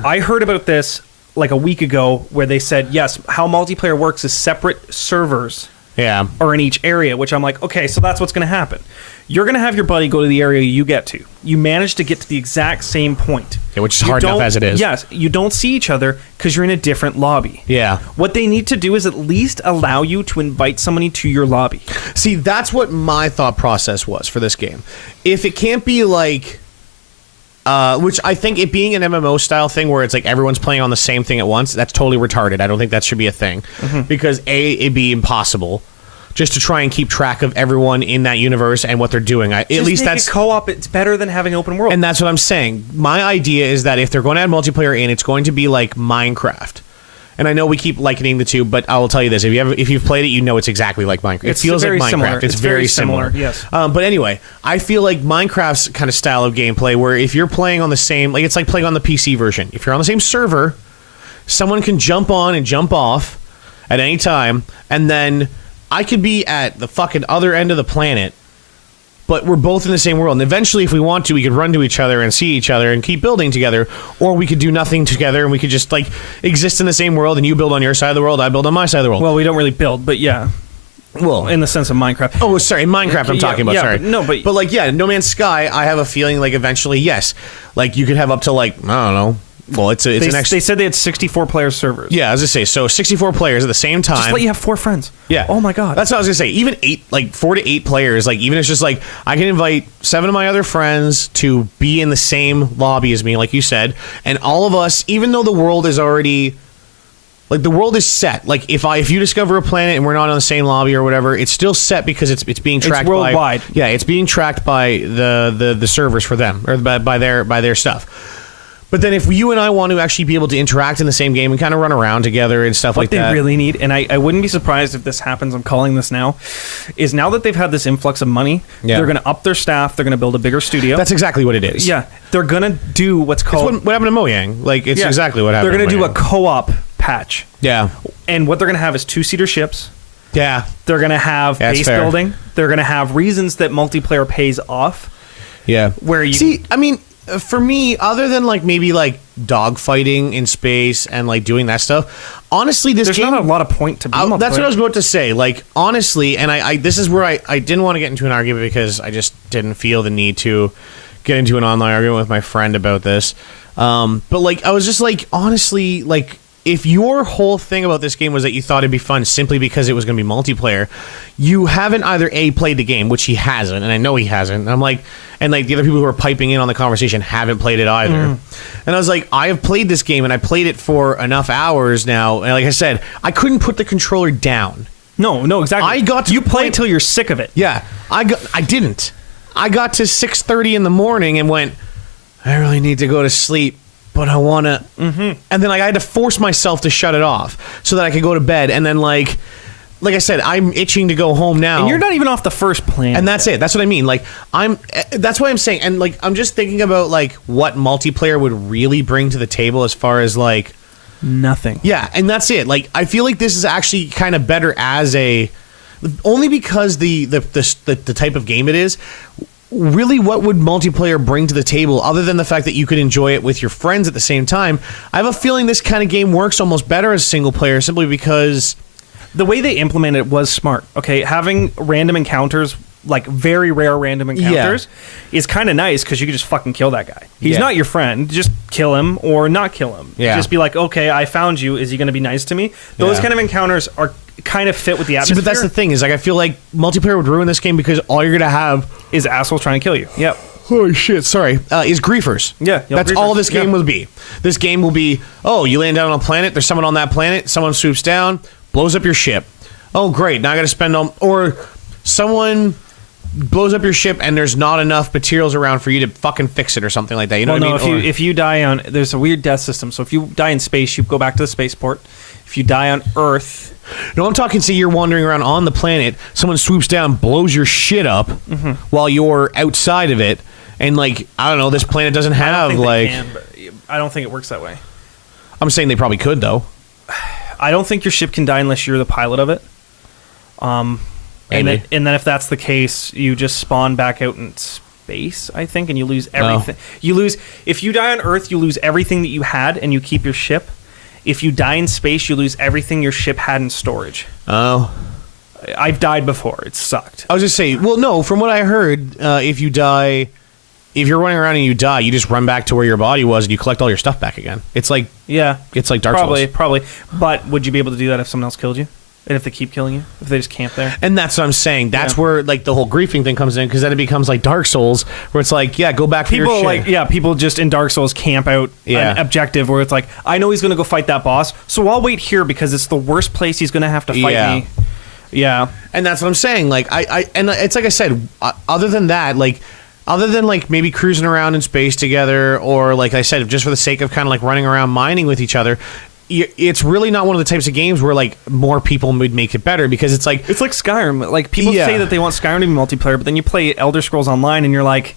I heard about this like a week ago where they said, yes, how multiplayer works is separate servers are in each area, which I'm like, okay, so that's what's going to happen. You're going to have your buddy go to the area you get to. You manage to get to the exact same point. Yeah, which is hard enough as it is. Yes, you don't see each other because you're in a different lobby. Yeah. What they need to do is at least allow you to invite somebody to your lobby. See, that's what my thought process was for this game. If it can't be like... which I think it being an MMO style thing where it's like everyone's playing on the same thing at once, that's totally retarded. I don't think that should be a thing. Mm-hmm. Because A, it'd be impossible just to try and keep track of everyone in that universe and what they're doing. At least that's co-op. It's better than having open world. And that's what I'm saying. My idea is that if they're going to add multiplayer in, it's going to be like Minecraft. And I know we keep likening the two, but I will tell you this: if you've played it, you know it's exactly like Minecraft. It feels like Minecraft. Similar. It's very similar. Yes. But anyway, I feel like Minecraft's kind of style of gameplay, where if you're playing on the same, like it's like playing on the PC version. If you're on the same server, someone can jump on and jump off at any time, and then I could be at the fucking other end of the planet, but we're both in the same world. And eventually, if we want to, we could run to each other and see each other and keep building together, or we could do nothing together and we could just like exist in the same world, and you build on your side of the world, I build on my side of the world. Well, we don't really build, but yeah. Well, in the sense of Minecraft. Oh, sorry, Minecraft I'm talking about, sorry. But like, yeah, No Man's Sky, I have a feeling like eventually, yes. Like, you could have up to like, I don't know. Well, it's an They said they had 64 player servers. Yeah, I was going to say, so 64 players at the same time. Just let you have 4 friends. Yeah. Oh my God. That's what I was going to say. Even 4 to 8 players, like, even if it's just like, I can invite 7 of my other friends to be in the same lobby as me, like you said, and all of us, even though the world is already... Like, the world is set. Like, if you discover a planet and we're not on the same lobby or whatever, it's still set because it's being tracked worldwide. Yeah, it's being tracked by the servers for them, or by their stuff. But then if you and I want to actually be able to interact in the same game and kind of run around together and stuff like that. What they really need, and I wouldn't be surprised if this happens, I'm calling this now, is now that they've had this influx of money, they're going to up their staff, they're going to build a bigger studio. That's exactly what it is. Yeah, they're going to do what's called... It's what happened to Mojang. Like, it's exactly what happened. They're going to do a co-op patch. Yeah. And what they're going to have is 2-seater ships. Yeah. They're going to have base building. They're going to have reasons that multiplayer pays off. Yeah. Where you... See, I mean... For me, other than like maybe like dogfighting in space and like doing that stuff, honestly, there's not a lot of point to be. That's what I was about to say. Like, honestly, and I this is where I didn't want to get into an argument because I just didn't feel the need to get into an online argument with my friend about this. But like, I was just like, honestly, like, if your whole thing about this game was that you thought it'd be fun simply because it was going to be multiplayer, you haven't either played the game, which he hasn't, and I know he hasn't. And I'm like, and like the other people who are piping in on the conversation haven't played it either. And I was like, I have played this game and I played it for enough hours now. And like I said, I couldn't put the controller down. No, exactly. You play until you're sick of it. Yeah, I didn't. I got to 6:30 in the morning and went, I really need to go to sleep. But I want to... And then like I had to force myself to shut it off so that I could go to bed. And then like I said, I'm itching to go home now. And you're not even off the first planet. And that's it. That's what I mean. Like, that's what I'm saying. And like, I'm just thinking about like what multiplayer would really bring to the table as far as like... Nothing. Yeah, and that's it. Like, I feel like this is actually kind of better as a... Only because the type of game it is... Really, what would multiplayer bring to the table other than the fact that you could enjoy it with your friends at the same time? I have a feeling this kind of game works almost better as single player simply because... The way they implemented it was smart. Okay, having random encounters, like very rare random encounters, is kind of nice because you can just fucking kill that guy. He's not your friend. Just kill him or not kill him. Yeah. Just be like, okay, I found you. Is he going to be nice to me? Those kind of encounters are kind of fit with the atmosphere. See, but that's the thing is like I feel like multiplayer would ruin this game because all you're going to have is assholes trying to kill you. Yep. Holy shit, sorry. Is griefers. Yeah. That's griefers. All this game will be. This game will be, oh, you land down on a planet, there's someone on that planet, someone swoops down, blows up your ship. Oh, great, now I got to spend on... Or someone blows up your ship and there's not enough materials around for you to fucking fix it or something like that. You know what I mean? If you die on... There's a weird death system. So if you die in space, you go back to the spaceport. If you die on Earth... No, I'm talking, see, you're wandering around on the planet, someone swoops down, blows your shit up while you're outside of it, and, like, I don't know, this planet doesn't have, I don't think it works that way. I'm saying they probably could, though. I don't think your ship can die unless you're the pilot of it. And then if that's the case, you just spawn back out in space, I think, and you lose everything. If you die on Earth, you lose everything that you had, and you keep your ship. If you die in space, you lose everything your ship had in storage. Oh. I've died before. It sucked. I was just saying, well, no, from what I heard, if you die... If you're running around and you die, you just run back to where your body was and you collect all your stuff back again. It's like... Yeah. It's like Dark Souls. Probably. But would you be able to do that if someone else killed you? And if they keep killing you? If they just camp there? And that's what I'm saying. That's where like the whole griefing thing comes in, because then it becomes like Dark Souls, where it's like, yeah, go back for your shit. People just in Dark Souls camp out an objective where it's like, I know he's going to go fight that boss, so I'll wait here because it's the worst place he's going to have to fight me. Yeah. And that's what I'm saying. Like, and it's like I said, other than that, like... Other than like maybe cruising around in space together, or like I said, just for the sake of kind of like running around mining with each other, it's really not one of the types of games where like more people would make it better, because it's like Skyrim. Like people say that they want Skyrim to be multiplayer, but then you play Elder Scrolls Online and you're like,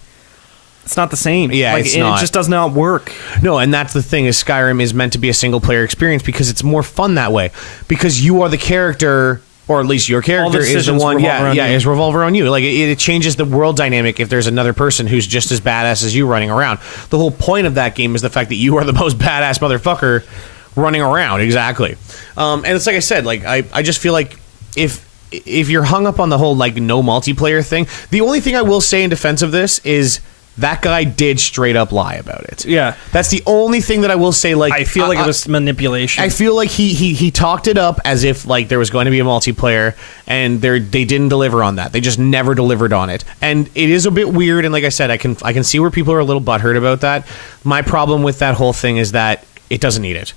it's not the same. Yeah, like, it's not. It just does not work. No, and that's the thing, is Skyrim is meant to be a single player experience because it's more fun that way, because you are the character or at least your character is the one. Is revolve around you. Like it changes the world dynamic if there's another person who's just as badass as you running around. The whole point of that game is the fact that you are the most badass motherfucker running around. Exactly. And it's like I said, like I just feel like if you're hung up on the whole like no multiplayer thing, the only thing I will say in defense of this is that guy did straight up lie about it. Yeah, that's the only thing that I will say. Like, I feel like it was manipulation. I feel like he talked it up as if like there was going to be a multiplayer, and they didn't deliver on that. They just never delivered on it, and it is a bit weird. And like I said, I can see where people are a little butthurt about that. My problem with that whole thing is that it doesn't need it.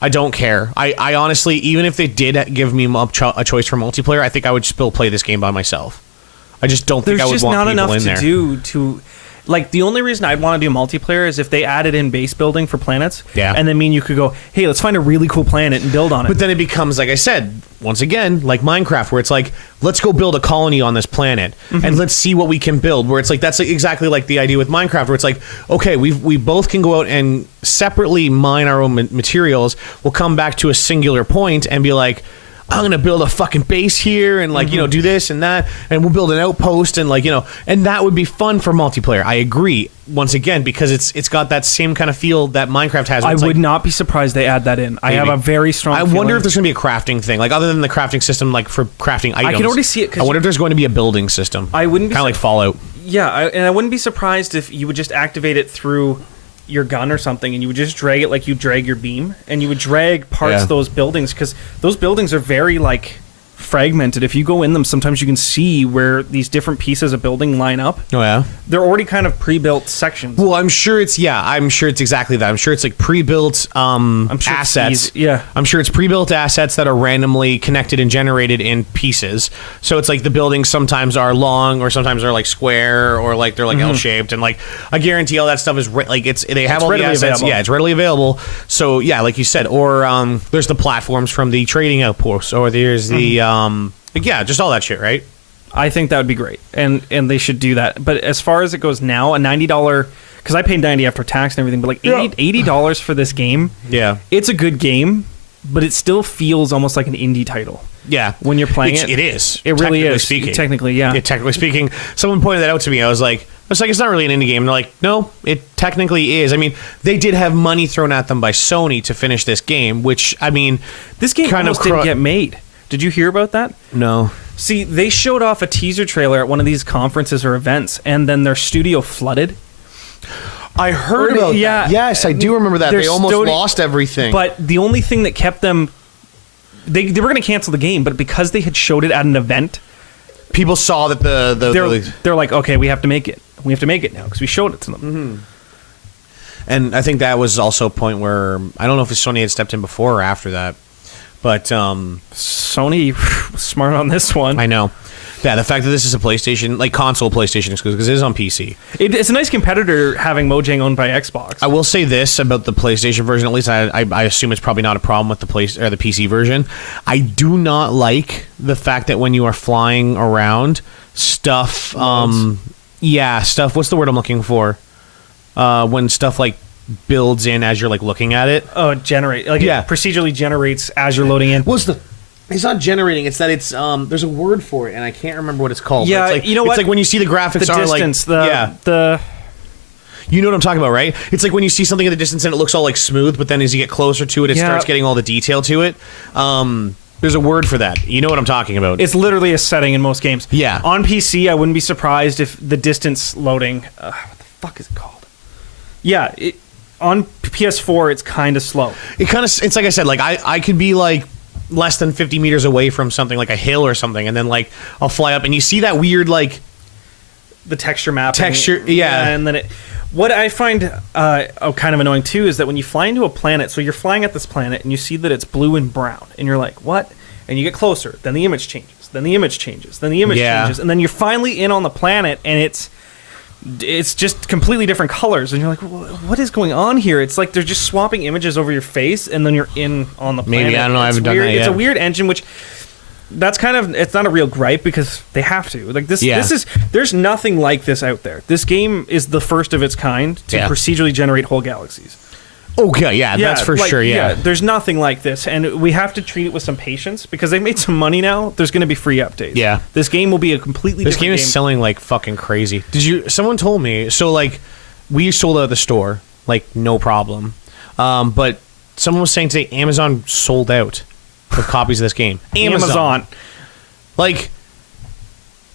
I don't care. I honestly, even if they did give me a choice for multiplayer, I think I would still play this game by myself. I just don't think I would want people in there. There's just not enough to do. Like, the only reason I'd want to do multiplayer is if they added in base building for planets. Yeah. And then me and you could go, hey, let's find a really cool planet and build on it. But then it becomes, like I said, once again, like Minecraft, where it's like, let's go build a colony on this planet and let's see what we can build. Where it's like, that's exactly like the idea with Minecraft, where it's like, okay, we both can go out and separately mine our own materials. We'll come back to a singular point and be like, I'm going to build a fucking base here and like, do this and that, and we'll build an outpost and like, and that would be fun for multiplayer. I agree. Once again, because it's got that same kind of feel that Minecraft has. I would not be surprised they add that in. Maybe. I have a very strong feeling. Wonder if there's going to be a crafting thing, like other than the crafting system, like for crafting items. I can already see it. I wonder if there's going to be a building system. I wouldn't be kind of like Fallout. Yeah, and I wouldn't be surprised if you would just activate it through your gun or something, and you would just drag it like you drag your beam, and you would drag parts of those buildings, because those buildings are very like fragmented. If you go in them, sometimes you can see where these different pieces of building line up. Oh yeah, they're already kind of pre-built sections. Well, I'm sure it's exactly that. I'm sure it's like pre-built assets. I'm sure it's pre-built assets that are randomly connected and generated in pieces. So it's like the buildings sometimes are long, or sometimes they're like square, or like they're like L-shaped, and like I guarantee all that stuff is they have all the assets. Available. Yeah, it's readily available. So yeah, like you said, or there's the platforms from the trading outposts, or there's the just all that shit, right? I think that would be great, and they should do that. But as far as it goes now, a $90, because I paid $90 after tax and everything, but like $80 for this game, it's a good game, but it still feels almost like an indie title. Yeah, when you're playing it, it is. It really is. Technically, technically speaking, someone pointed that out to me. I was like, it's not really an indie game. And they're like, no, it technically is. I mean, they did have money thrown at them by Sony to finish this game, which I mean, this game kind almost didn't get made. Did you hear about that? No. See, they showed off a teaser trailer at one of these conferences or events, and then their studio flooded. I heard about that. Yes, I do remember that. They almost lost everything. But the only thing that kept them... They were going to cancel the game, but because they had showed it at an event... People saw that they're like, okay, we have to make it. We have to make it now, because we showed it to them. Mm-hmm. And I think that was also a point where... I don't know if Sony had stepped in before or after that. But Sony was smart on this one. I know. Yeah, the fact that this is a PlayStation, like console PlayStation exclusive, because it is on PC. It's a nice competitor having Mojang owned by Xbox. I will say this about the PlayStation version, at least I assume it's probably not a problem with the the PC version. I do not like the fact that when you are flying around, stuff, stuff, what's the word I'm looking for? When stuff like builds in as you're like looking at it. Oh, generate. Like it procedurally generates as you're loading in. It's not generating. It's that it's there's a word for it, and I can't remember what it's called. Yeah, it's like, you know what? It's like when you see the graphics the are distance, like you know what I'm talking about, right? It's like when you see something in the distance and it looks all like smooth, but then as you get closer to it, it starts getting all the detail to it. There's a word for that. You know what I'm talking about. It's literally a setting in most games. Yeah. On PC, I wouldn't be surprised if the distance loading. What the fuck is it called? Yeah. On PS4, it's kind of slow. It's like I said, like I could be like less than 50 meters away from something like a hill or something, and then like I'll fly up and you see that weird like the texture map. And then what I find kind of annoying too is that when you fly into a planet, so you're flying at this planet and you see that it's blue and brown, and you're like, what? And you get closer, then the image changes, then the image changes, then the image changes, and then you're finally in on the planet, and it's just completely different colors, and you're like, what is going on here? It's like they're just swapping images over your face, and then you're in on the planet. Maybe, I don't know, I haven't done that yet. It's a weird engine, which that's kind of, it's not a real gripe because they have to. Like this is, there's nothing like this out there. This game is the first of its kind to procedurally generate whole galaxies. Okay, yeah, that's for like, sure. Yeah. there's nothing like this, and we have to treat it with some patience because they made some money now. There's going to be free updates. Yeah. This game will be a completely This different game is selling like fucking crazy. Someone told me, so like we sold out at the store, like no problem. But someone was saying today Amazon sold out of copies of this game. Amazon. Like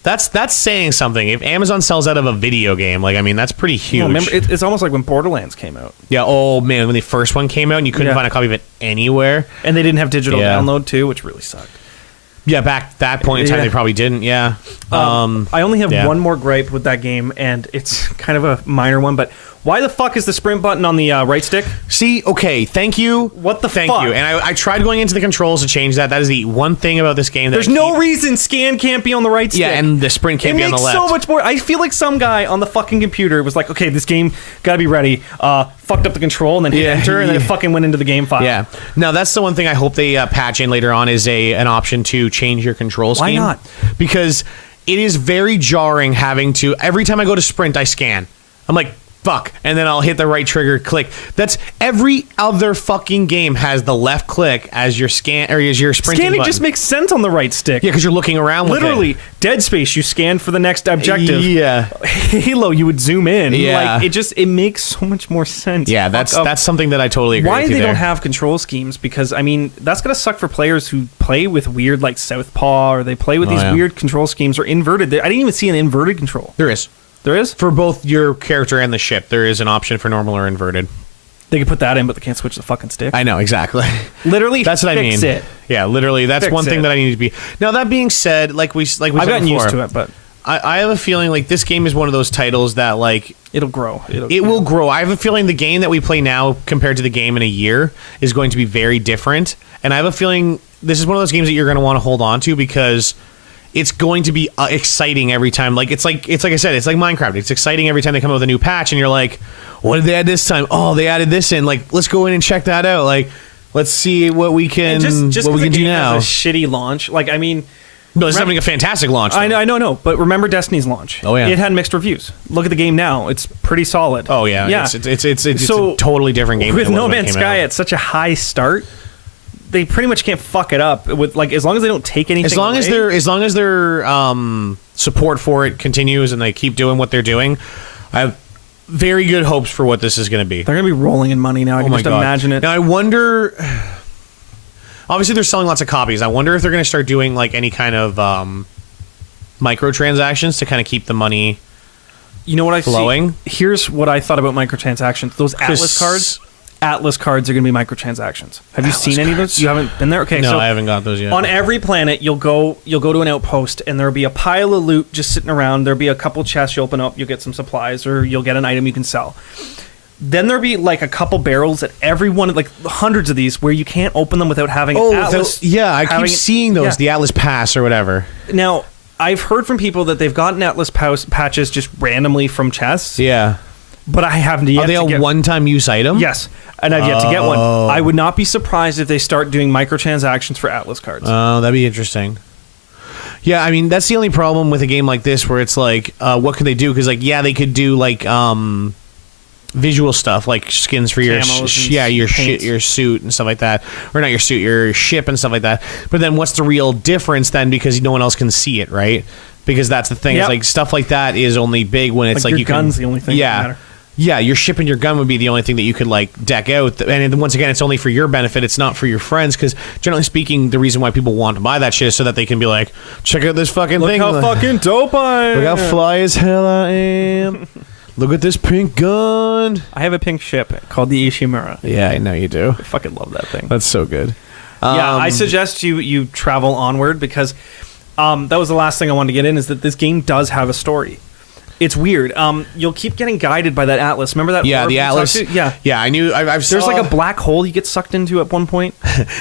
that's saying something. If Amazon sells out of a video game, like I mean that's pretty huge. Well, remember, it's almost like when Borderlands came out. Yeah, oh man, when the first one came out and you couldn't find a copy of it anywhere. And they didn't have digital download too, which really sucked. Yeah, back that point in time they probably didn't, yeah. I only have one more gripe with that game, and it's kind of a minor one, but why the fuck is the sprint button on the right stick? See, okay, thank you. What the Thank fuck? you. And I tried going into the controls to change that. That is the one thing about this game that There's no reason scan can't be on the right stick. Yeah, and the sprint can't be on the left. It makes so much more. I feel like some guy on the fucking computer was like, okay, this game gotta be ready. Fucked up the control and then hit enter, and then it fucking went into the game file. Yeah. Now, that's the one thing I hope they patch in later on is an option to change your control scheme. Why not? Because it is very jarring having to, every time I go to sprint, I scan. I'm like, fuck, and then I'll hit the right trigger, click. That's every other fucking game has the left click as your scan or as your sprinting Scanning button. just makes sense on the right stick. Yeah, because you're looking around with Literally, it. Dead Space, you scan for the next objective. Yeah. Halo, you would zoom in. Yeah. Like, it makes so much more sense. Yeah, that's something that I totally agree Why with you they there. don't have control schemes? Because, I mean, that's going to suck for players who play with weird, like, Southpaw, or they play with these weird control schemes, or inverted. I didn't even see an inverted control. There is. There is? For both your character and the ship, there is an option for normal or inverted. They could put that in, but they can't switch the fucking stick. I know, exactly. Literally, that's what I mean. It. Yeah, literally, that's Fix one thing it. that I need to be. Now, that being said, like we said I've gotten before, used to it, but I have a feeling like this game is one of those titles that like it'll grow. It will grow. I have a feeling the game that we play now compared to the game in a year is going to be very different, and I have a feeling this is one of those games that you're going to want to hold on to because it's going to be exciting every time. Like it's like I said, it's like Minecraft. It's exciting every time they come out with a new patch, and you're like, what did they add this time? Oh, they added this in. Like, let's go in and check that out. Like, let's see what we can just what we can do now. Has a shitty launch. Like, I mean, no, it's having a fantastic launch. Though. I know, but remember Destiny's launch. Oh yeah, it had mixed reviews. Look at the game now; it's pretty solid. Oh yeah. It's a totally different game. With No Man's Sky at such a high start, they pretty much can't fuck it up. With like, as long as they don't take anything. As long as their support for it continues and they keep doing what they're doing, I have very good hopes for what this is going to be. They're going to be rolling in money now. I can just imagine it. Now I wonder. Obviously, they're selling lots of copies. I wonder if they're going to start doing like any kind of microtransactions to kind of keep the money. You know what I flowing? See? Here's what I thought about microtransactions. Those Atlas cards. Atlas cards are going to be microtransactions. Have you seen any of those? You haven't been there? Okay, no, so I haven't got those yet. On every planet, you'll go to an outpost, and there'll be a pile of loot just sitting around. There'll be a couple chests you open up, you'll get some supplies, or you'll get an item you can sell. Then there'll be like a couple barrels at every one, like hundreds of these, where you can't open them without having an Atlas. I keep seeing those, the Atlas Pass or whatever. Now, I've heard from people that they've gotten Atlas patches just randomly from chests. Yeah. But I haven't yet. Are they a one-time use item? Yes, and I've yet to get one. I would not be surprised if they start doing microtransactions for Atlas cards. Oh, that'd be interesting. Yeah, I mean, that's the only problem with a game like this where it's like, what could they do? Because, like, yeah, they could do, like, visual stuff, like skins for your your suit and stuff like that. Or not your suit, your ship and stuff like that. But then what's the real difference then? Because no one else can see it, right? Because that's the thing. Yep. Is like stuff like that is only big when it's like your you gun's can, the only thing that matter. Yeah, your ship and your gun would be the only thing that you could like deck out. And once again, it's only for your benefit. It's not for your friends. Because generally speaking, the reason why people want to buy that shit is so that they can be like, check out this fucking thing. Look how fucking dope I am. Look how fly as hell I am. Look at this pink gun. I have a pink ship called the Ishimura. Yeah, I know you do. I fucking love that thing. That's so good. Yeah, I suggest you travel onward because that was the last thing I wanted to get in is that this game does have a story. It's weird. You'll keep getting guided by that Atlas. Remember that? Yeah, the Atlas. Yeah. I knew. There's like a black hole you get sucked into at one point.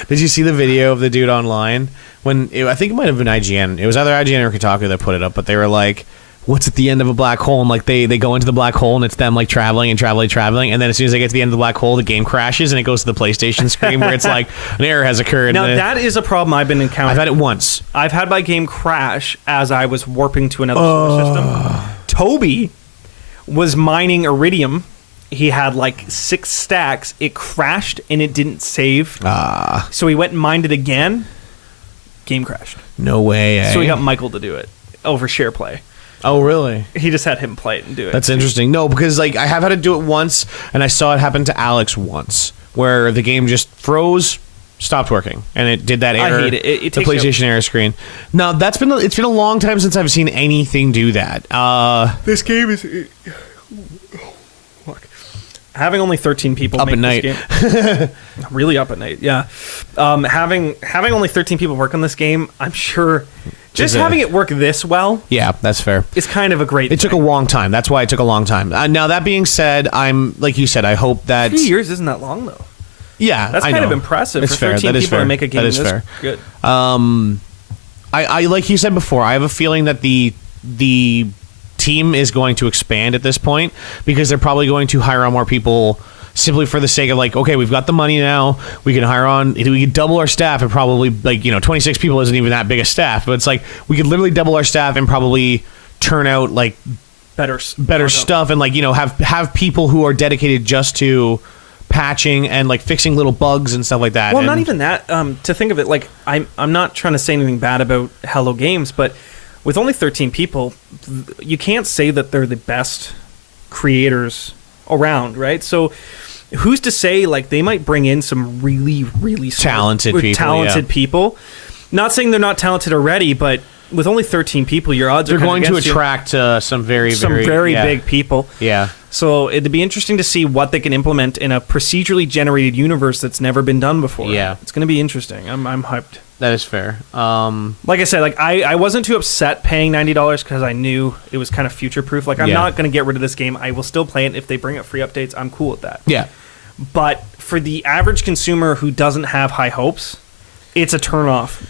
Did you see the video of the dude online? I think it might have been IGN. It was either IGN or Kotaku that put it up, but they were like, what's at the end of a black hole? And like they go into the black hole and it's them like traveling, and then as soon as they get to the end of the black hole, the game crashes and it goes to the PlayStation screen where it's like an error has occurred. Now that is a problem I've been encountering. I've had it once. I've had my game crash as I was warping to another solar system. Toby was mining iridium he had like 6 stacks. It crashed and it didn't save. So he went and mined it again. Game crashed. No way. So he got Michael to do it over share play. Oh, really? He just had him play it and do it. That's interesting. No, because like I have had to do it once, and I saw it happen to Alex once, where the game just froze, stopped working, and it did that error. I hate it. It the takes PlayStation error screen. No, it's been a long time since I've seen anything do that. This game is. Look, having only 13 people up make at night. This game, really up at night. Yeah, having only 13 people work on this game, I'm sure. Just having it work this well, yeah, that's fair. It's kind of a great. It took a long time. That's why it took a long time. Now that being said, I'm like you said. I hope that 3 years isn't that long though. Yeah, that's kind of impressive it's for fair. 13 people to make a game that is this fair. good. I like you said before. I have a feeling that the team is going to expand at this point because they're probably going to hire on more people. Simply for the sake of like, okay, we've got the money now. We can hire on. We could double our staff and probably 26 people isn't even that big a staff, but it's like we could literally double our staff and probably turn out like better stuff and like have people who are dedicated just to patching and like fixing little bugs and stuff like that. Well, not even that. To think of it, like I'm not trying to say anything bad about Hello Games, but with only 13 people, you can't say that they're the best creators around, right? So. Who's to say, like, they might bring in some really, really talented people. Not saying they're not talented already, but with only 13 people, your odds they're are going to attract some very big people. Yeah. So it'd be interesting to see what they can implement in a procedurally generated universe that's never been done before. Yeah. It's going to be interesting. I'm hyped. That is fair. Like I said, like I wasn't too upset paying $90 because I knew it was kind of future proof. Like I'm not going to get rid of this game. I will still play it if they bring out free updates. I'm cool with that. Yeah. But for the average consumer who doesn't have high hopes, it's a turnoff.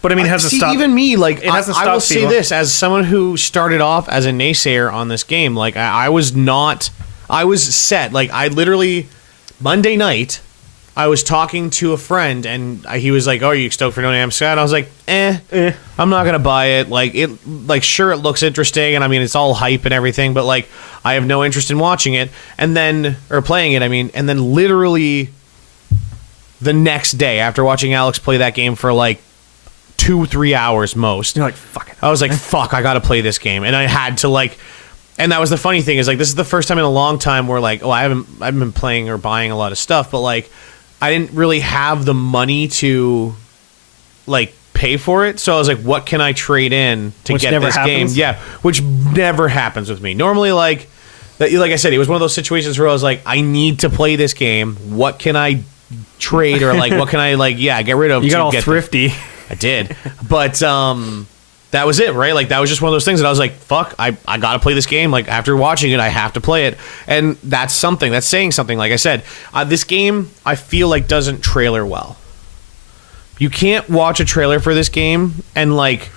But I mean, it hasn't stopped. Even me, like it hasn't stopped. I will say this as someone who started off as a naysayer on this game. Like I was set. Like I literally Monday night. I was talking to a friend, and he was like, "Oh, are you stoked for No Man's Sky?" And I was like, I'm not gonna buy it. Sure, it looks interesting, and I mean, it's all hype and everything, but like, I have no interest in watching it, or playing it. I mean, and then literally the next day, after watching Alex play that game for like 2-3 hours most, you're like, "Fuck it." I was like, "Fuck, I gotta play this game," and I had to like. And that was the funny thing is like, this is the first time in a long time where like, I haven't been playing or buying a lot of stuff, but like. I didn't really have the money to like pay for it, so I was like, "What can I trade in to get this game?" Yeah, which never happens with me. Normally, like I said, it was one of those situations where I was like, "I need to play this game. What can I trade or like what can I get rid of?" You got all thrifty. I did, but that was it, right? Like that was just one of those things that I was like, "Fuck, I gotta play this game." Like after watching it, I have to play it, and that's something. That's saying something. Like I said, this game I feel like doesn't trailer well. You can't watch a trailer for this game and like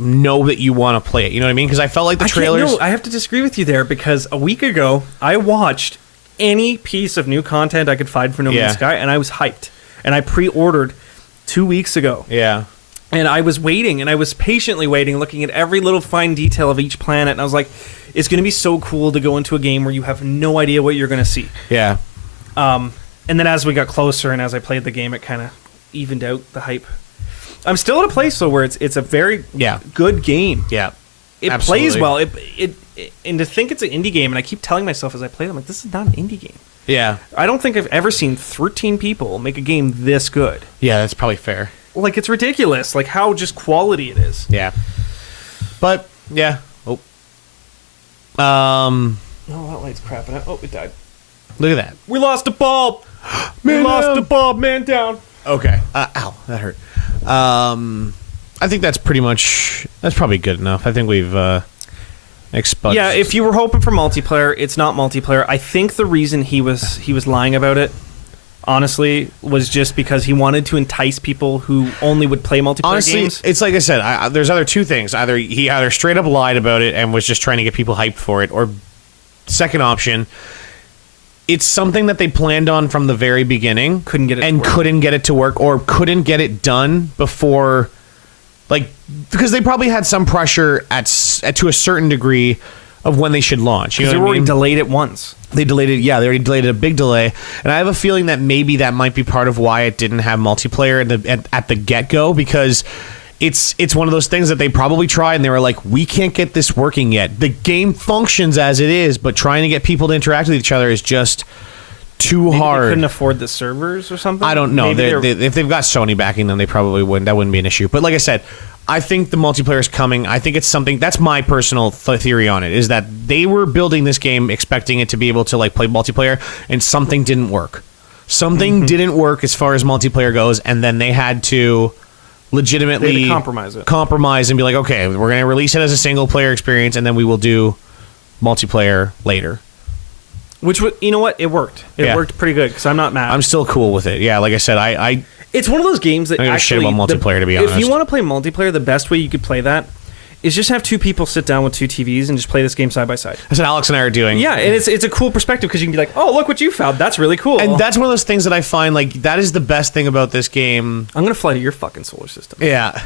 know that you want to play it. You know what I mean? Because I felt like the trailers. I have to disagree with you there because a week ago I watched any piece of new content I could find for No Man's Sky, and I was hyped, and I pre-ordered 2 weeks ago. Yeah. And I was waiting, and I was patiently waiting, looking at every little fine detail of each planet, and I was like, it's going to be so cool to go into a game where you have no idea what you're going to see. Yeah. And then as we got closer and as I played the game, it kind of evened out the hype. I'm still at a place, though, where it's a very good game. Yeah. It plays well. And to think it's an indie game, and I keep telling myself as I play it, I'm like, this is not an indie game. Yeah. I don't think I've ever seen 13 people make a game this good. Yeah, that's probably fair. Like, it's ridiculous, like, how just quality it is. Yeah. But, yeah. Oh, that light's crapping out. Oh, it died. Look at that. We lost a bulb! Man we lost down. a bulb, man down. Okay. Ow, that hurt. I think that's probably good enough. I think we've expunged. Yeah, if you were hoping for multiplayer, it's not multiplayer. I think the reason he was lying about it, honestly, was just because he wanted to entice people who only would play multiplayer games. It's like I said, there's either two things. He either straight up lied about it and was just trying to get people hyped for it, or second option, it's something that they planned on from the very beginning. Couldn't get it to work, or couldn't get it done before, like, because they probably had some pressure to a certain degree of when they should launch. You know they what I already mean? delayed it once. They delayed it. Yeah, they already delayed it, a big delay, and I have a feeling that maybe that might be part of why it didn't have multiplayer at the get-go, because it's one of those things that they probably tried and they were like, we can't get this working yet. The game functions as it is, but trying to get people to interact with each other is just too hard. They couldn't afford the servers or something. I don't know. If they've got Sony backing them, they probably wouldn't. That wouldn't be an issue. But like I said, I think the multiplayer is coming. I think it's something. That's my personal theory on it. Is that they were building this game expecting it to be able to like play multiplayer, and something didn't work. Something didn't work as far as multiplayer goes, and then they had to legitimately compromise and be like, okay, we're going to release it as a single player experience, and then we will do multiplayer later. Which, you know what? It worked. It worked pretty good, because I'm not mad. I'm still cool with it. Yeah, like I said, it's one of those games that I actually... shit about multiplayer, to be honest. If you want to play multiplayer, the best way you could play that is just have two people sit down with two TVs and just play this game side by side. That's what Alex and I are doing. Yeah, and it's a cool perspective, because you can be like, oh, look what you found. That's really cool. And that's one of those things that I find, like, that is the best thing about this game. I'm going to fly to your fucking solar system. Yeah.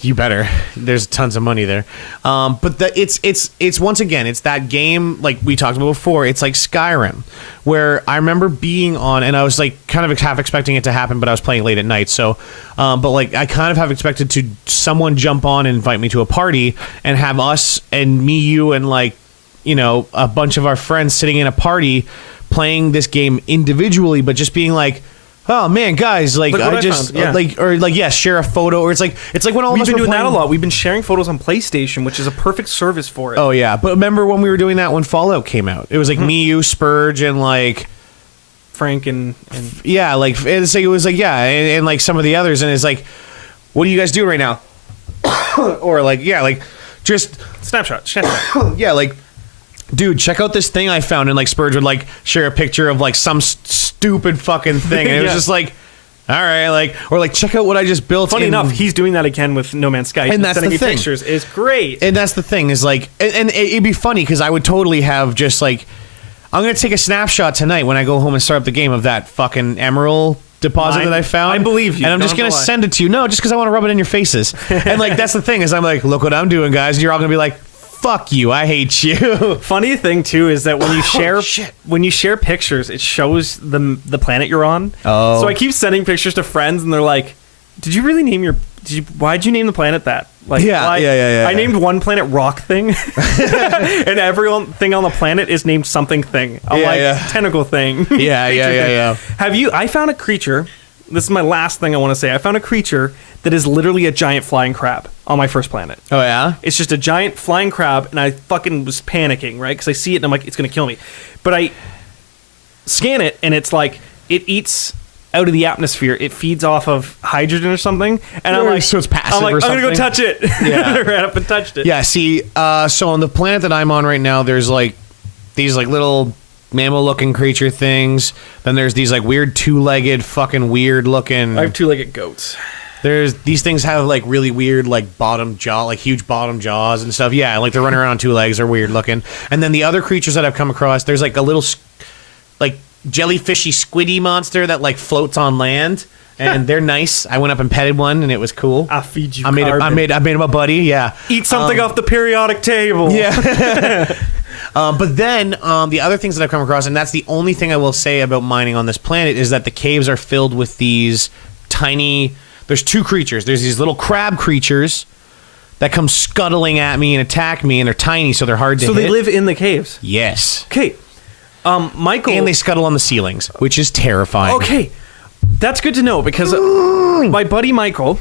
You better. There's tons of money there. But it's once again, it's that game like we talked about before. It's like Skyrim, where I remember being on, and I was like kind of half expecting it to happen, but I was playing late at night. So, but like I kind of have expected to someone jump on and invite me to a party and have us and me, you, and like, you know, a bunch of our friends sitting in a party playing this game individually, but just being like, oh man, guys! Like I just share a photo, or it's like when all of us been were doing playing... that a lot. We've been sharing photos on PlayStation, which is a perfect service for it. Oh yeah, but remember when we were doing that when Fallout came out? It was like me, you, Spurge, and like Frank and yeah, like it's like, it was like and like some of the others, and it's like, what are you guys doing right now? Or like just snapshot. Yeah, like, dude, check out this thing I found, and like Spurge would like share a picture of like some stupid fucking thing, and it was just like, all right, like, or like, check out what I just built. Funny enough, he's doing that again with No Man's Sky, and that's sending the thing. Pictures is great, and that's the thing is like, and it'd be funny because I would totally have just like, I'm gonna take a snapshot tonight when I go home and start up the game of that fucking emerald deposit that I found. I believe you, and I'm just gonna send it to you. No, just because I want to rub it in your faces. And like that's the thing is I'm like, look what I'm doing, guys. And you're all gonna be like, fuck you, I hate you. Funny thing too is that when you share pictures, it shows the planet you're on. Oh. So I keep sending pictures to friends, and they're like, "Did you really name why'd you name the planet that?" Like, yeah. I named one planet Rock Thing, and everything on the planet is named something thing. I'm Tentacle Thing. Yeah. I found a creature. This is my last thing I want to say. I found a creature that is literally a giant flying crab on my first planet. Oh, yeah? It's just a giant flying crab, and I fucking was panicking, right? Because I see it, and I'm like, it's going to kill me. But I scan it, and it's like, it eats out of the atmosphere. It feeds off of hydrogen or something. And I'm like, so it's passive or something? I'm going to go touch it. Yeah. I ran up and touched it. Yeah, see, so on the planet that I'm on right now, there's like these like little mammal-looking creature things. Then there's these like weird two-legged, fucking weird-looking. I have two-legged goats. There's these things have like really weird like bottom jaw, like huge bottom jaws and stuff. Yeah, like they're running around on two legs. They're weird looking. And then the other creatures that I've come across, there's like a little like jellyfishy squiddy monster that like floats on land, and they're nice. I went up and petted one, and it was cool. I feed you. I made him a buddy. Yeah, eat something off the periodic table. Yeah. But then the other things that I've come across, and that's the only thing I will say about mining on this planet, is that the caves are filled with these tiny... There's two creatures. There's these little crab creatures that come scuttling at me and attack me, and they're tiny, so they're hard to hit. So they live in the caves? Yes. Okay. Michael... And they scuttle on the ceilings, which is terrifying. Okay. That's good to know, because my buddy Michael...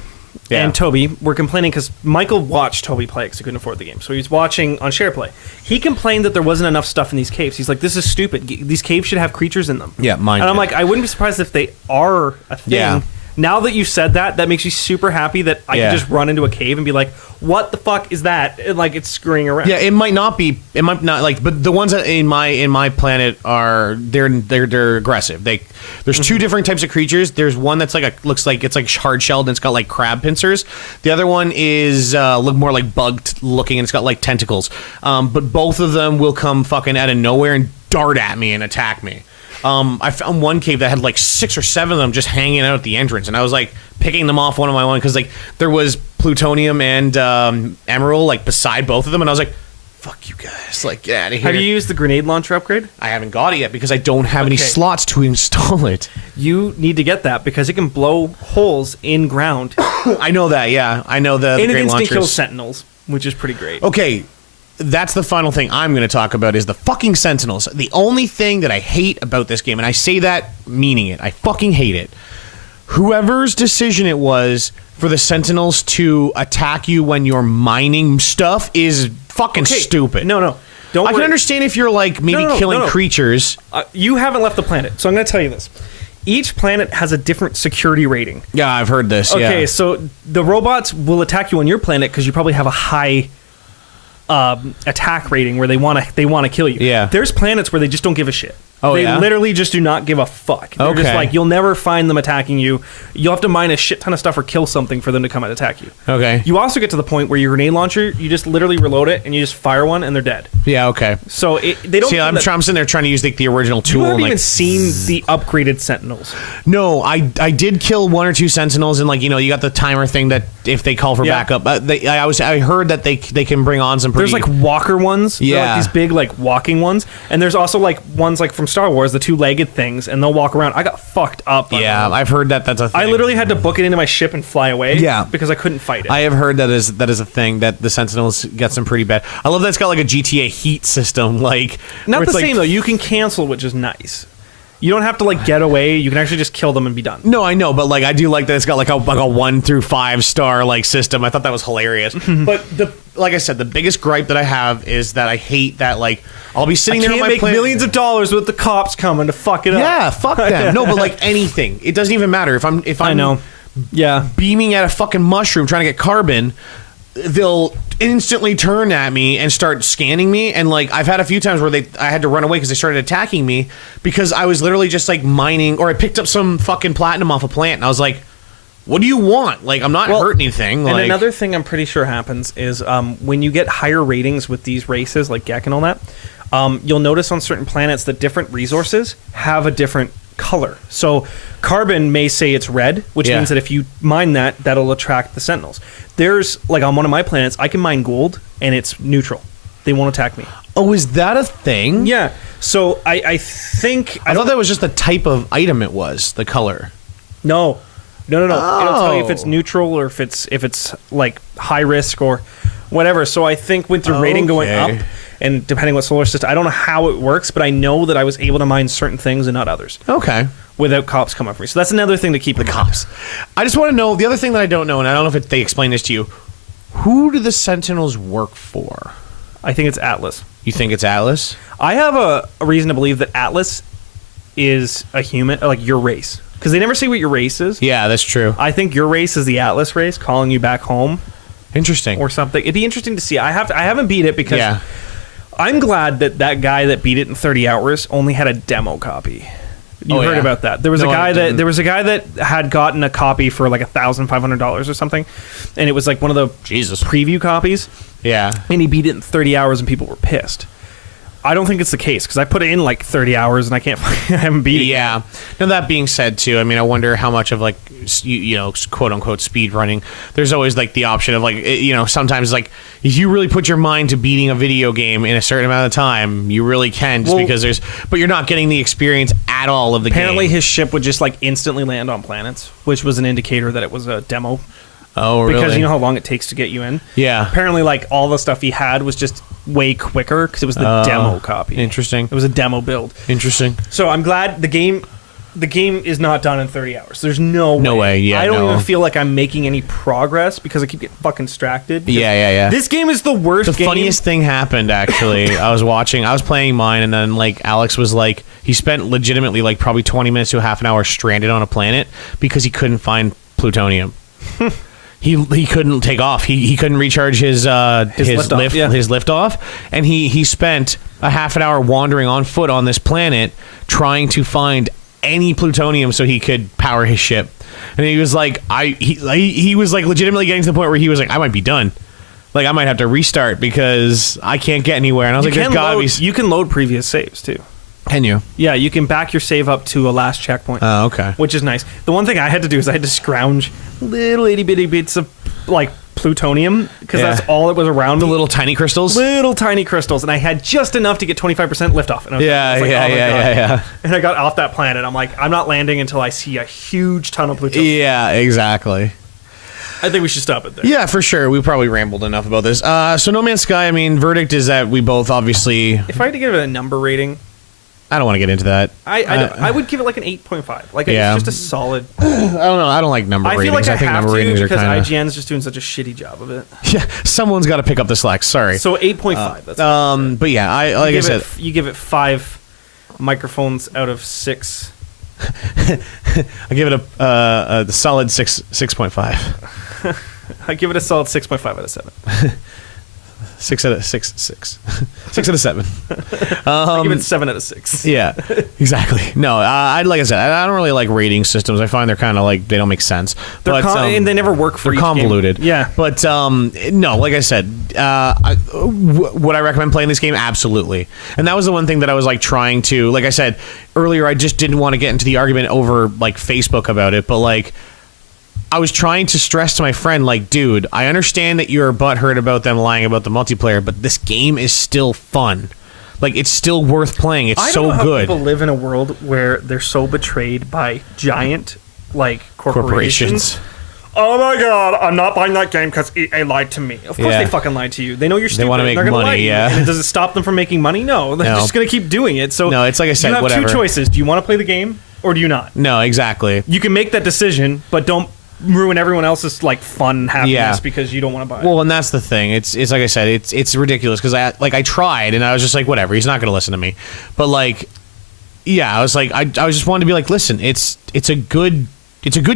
Yeah. And Toby were complaining because Michael watched Toby play because he couldn't afford the game. So he was watching on SharePlay. He complained that there wasn't enough stuff in these caves. He's like, this is stupid. These caves should have creatures in them. Yeah, mine. And I'm did. like, I wouldn't be surprised if they are a thing. Yeah. Now that you said that, that makes me super happy that I can just run into a cave and be like, what the fuck is that? And like, it's scurrying around. Yeah, it might not be. It might not like. But the ones that in my planet are they're aggressive. There's two different types of creatures. There's one that's like looks like it's like hard shelled and it's got like crab pincers. The other one is look more like bugged looking and it's got like tentacles. But both of them will come fucking out of nowhere and dart at me and attack me. I found one cave that had like 6 or 7 of them just hanging out at the entrance, and I was like picking them off one by one because like there was plutonium and emerald like beside both of them, and I was like, fuck you guys. Like, get out of here. Have you used the grenade launcher upgrade? I haven't got it yet because I don't have any slots to install it. You need to get that because it can blow holes in ground. I know that, yeah. I know the and grenade it instant launchers. kills sentinels, which is pretty great. Okay, that's the final thing I'm going to talk about is the fucking Sentinels. The only thing that I hate about this game, and I say that meaning it, I fucking hate it. Whoever's decision it was for the Sentinels to attack you when you're mining stuff is fucking stupid. No. Don't I worry. can understand if you're like maybe killing creatures. You haven't left the planet, so I'm going to tell you this. Each planet has a different security rating. Yeah, I've heard this. Okay, yeah. so the robots will attack you on your planet because you probably have a high attack rating where they want to kill you. Yeah. There's planets where they just don't give a shit. Oh, they yeah? literally just do not give a fuck. They're just Okay. like, you'll never find them attacking you. You'll have to mine a shit ton of stuff or kill something for them to come and attack you. Okay. You also get to the point where your grenade launcher, you just literally reload it and you just fire one and they're dead. Yeah, okay. So they don't. See, I'm sitting there trying to use the original tool. You haven't and, even seen the upgraded Sentinels. No, I did kill 1 or 2 Sentinels, and like you got the timer thing that if they call for Yeah. backup, I heard that they can bring on some pretty. There's like walker ones. They're Yeah. like these big like walking ones, and there's also like ones like from Star Wars, the 2-legged things, and they'll walk around. I got fucked up. Yeah, I've heard that's a thing. I literally had to book it into my ship and fly away. Yeah. Because I couldn't fight it. I have heard that is a thing that the Sentinels get some pretty bad. I love that it's got like a GTA heat system, like Not where the it's like- same though. You can cancel, which is nice. You don't have to like get away. You can actually just kill them and be done. No, I know, but like I do like that it's got like a 1 through 5 star like system. I thought that was hilarious. But like I said, the biggest gripe that I have is that I hate that like I'll be sitting there on Can't my make planet. millions of dollars with the cops coming to fuck it up. Yeah, fuck them. No, but like anything, it doesn't even matter if I'm I know. Yeah. beaming at a fucking mushroom trying to get carbon. They'll instantly turn at me and start scanning me, and like I've had a few times where I had to run away because they started attacking me because I was literally just like mining, or I picked up some fucking platinum off a plant and I was like, what do you want? Like, I'm not hurting anything. And Like, another thing I'm pretty sure happens is when you get higher ratings with these races like Gek and all that, you'll notice on certain planets that different resources have a different color. So carbon may say it's red, which Yeah. means that if you mine that, that'll attract the Sentinels. There's, like on one of my planets, I can mine gold and it's neutral. They won't attack me. oh, is that a thing? Yeah. So I think... I thought that was just the type of item it was, the color. No. It'll tell you if it's Oh. neutral or if it's like high risk or whatever. So I think with the rating going Okay. up, and depending what solar system, I don't know how it works, but I know that I was able to mine certain things and not others Okay. without cops coming for me. So that's another thing to keep in mind. Cops. I just want to know the other thing that I don't know, and I don't know if they explain this to you. Who do the Sentinels work for? I think it's Atlas. You think it's Atlas? I have a reason to believe that Atlas is a human, like your race, because they never say what your race is. Yeah, that's true. I think your race is the Atlas race, calling you back home Interesting. or something. It'd be interesting to see. I haven't beat it because. Yeah. I'm glad that guy that beat it in 30 hours only had a demo copy. You Oh, heard yeah. about that? There was No, I a didn't. guy that had gotten a copy for like $1,500 or something, and it was like one of the Jesus. preview copies, Yeah. and he beat it in 30 hours, and people were pissed. I don't think it's the case because I put it in like 30 hours and I haven't beat it. Yeah. Now that being said, too, I mean, I wonder how much of like you know, quote unquote speed running. There's always like the option of like sometimes like if you really put your mind to beating a video game in a certain amount of time, you really can just Well- because but you're not getting the experience at all of the Apparently, game. his ship would just like instantly land on planets, which was an indicator that it was a demo. Oh, really? Because you know how long it takes to get you in. Yeah. Apparently, like all the stuff he had was just way quicker because it was the demo copy. Interesting. It was a demo build. Interesting. So I'm glad the game is not done in 30 hours. There's no way. No way, yeah, I don't no. even feel like I'm making any progress because I keep getting fucking distracted. because Yeah. This game is the worst The game. funniest thing happened actually. I was playing mine, and then like Alex was like, he spent legitimately like probably 20 minutes to a half an hour stranded on a planet because he couldn't find plutonium. He couldn't take off. He couldn't recharge his liftoff, yeah. his liftoff, and he spent a half an hour wandering on foot on this planet trying to find any plutonium so he could power his ship. And he was like, he was like legitimately getting to the point where he was like, I might be done. Like I might have to restart because I can't get anywhere. And I was like, there's gotta be. You can load previous saves too. Can you? Yeah, you can back your save up to a last checkpoint. Oh, okay. Which is nice. The one thing I had to do is I had to scrounge little itty bitty bits of like plutonium because Yeah. that's all that was around The me. little tiny crystals. Little tiny crystals, and I had just enough to get 25% liftoff. And I was Yeah, I was like, yeah, oh my yeah, God. yeah. And I got off that planet. I'm like, I'm not landing until I see a huge ton of plutonium. Yeah, exactly. I think we should stop it there. Yeah, for sure. We probably rambled enough about this. So No Man's Sky, I mean, verdict is that we both obviously... If I had to give it a number rating, I don't want to get into that. I would give it like an 8.5. Like Yeah. it's just a solid. I don't know. I don't like number I ratings. feel like I think have number to ratings are because kind of... IGN's just doing such a shitty job of it. Yeah, someone's got to pick up the slack. Sorry. So 8.5. That's But yeah, like I said... you give it 5 microphones out of 6. I give it a solid 6.5. I give it a solid 6.5 out of 7. 6 out of 6. 6 out of 7. I give it 7 out of 6. Yeah, exactly. No, I like I said, I don't really like rating systems. I find they're kind of like they don't make sense. They're and they never work for they're each convoluted. game. Yeah, but no, like I said, would I recommend playing this game? Absolutely. And that was the one thing that I was like trying to, like I said earlier, I just didn't want to get into the argument over like Facebook about it, but like. I was trying to stress to my friend, like, dude, I understand that you're butthurt about them lying about the multiplayer, but this game is still fun. Like, it's still worth playing. It's I so don't know how good. people live in a world where they're so betrayed by giant, like, corporations. Oh my god, I'm not buying that game because EA lied to me. Of course they fucking lied to you. They know you're stupid. They want to make They're gonna lie money, to you. yeah. And does it stop them from making money? No. They're just going to keep doing it. So no, it's like I said, you have whatever. two choices. Do you want to play the game or do you not? No, exactly. You can make that decision, but don't ruin everyone else's like fun happiness Yeah. because you don't want to buy it. Well, and that's the thing. It's like I said, it's ridiculous because I tried and I was just like, whatever. He's not going to listen to me. But like, yeah, I was like, I was just wanted to be like, listen, it's a good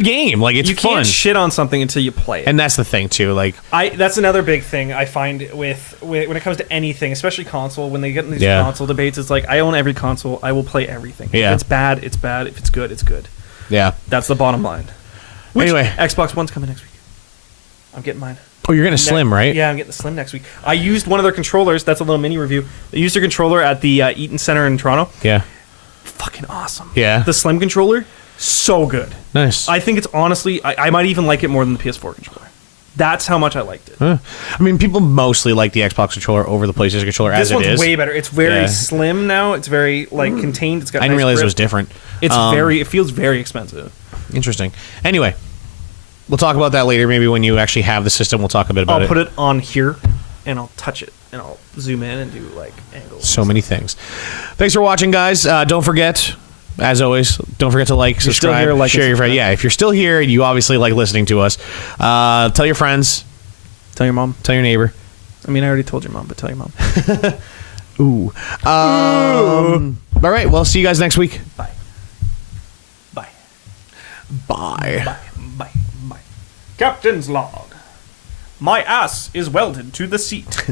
game. Like it's you fun. can't shit on something until you play it. And that's the thing too. Like that's another big thing I find with when it comes to anything, especially console. When they get in these Yeah. console debates, it's like I own every console. I will play everything. Yeah. If it's bad, it's bad. If it's good, it's good. yeah. That's the bottom line. Which, Anyway. Xbox One's coming next week. I'm getting mine. Oh, you're gonna Slim, right? Yeah, I'm getting the Slim next week. I used one of their controllers. That's a little mini review. I used their controller at the Eaton Center in Toronto. Yeah. Fucking awesome. Yeah. The Slim controller, so good. Nice. I think it's honestly, I might even like it more than the PS4 controller. That's how much I liked it. I mean, people mostly like the Xbox controller over the PlayStation controller This as it one's is. way better. It's very Yeah. slim now. It's very like contained. It's got. I didn't nice realize grip. it was different. It's It feels very expensive. Interesting. Anyway, we'll talk about that later. Maybe when you actually have the system, we'll talk a bit about I'll put it on here, and I'll touch it, and I'll zoom in and do like angles. So many things. Thanks for watching, guys. Don't forget, as always, don't forget to like, Still subscribe, here, like, share and your friend. subscribe. Yeah, if you're still here and you obviously like listening to us, tell your friends, Tell your mom. tell your neighbor. I mean, I already told your mom, but tell your mom. Ooh. All right. Well, see you guys next week. Bye. Bye. Bye. Bye. Bye. Bye. Captain's log. My ass is welded to the seat.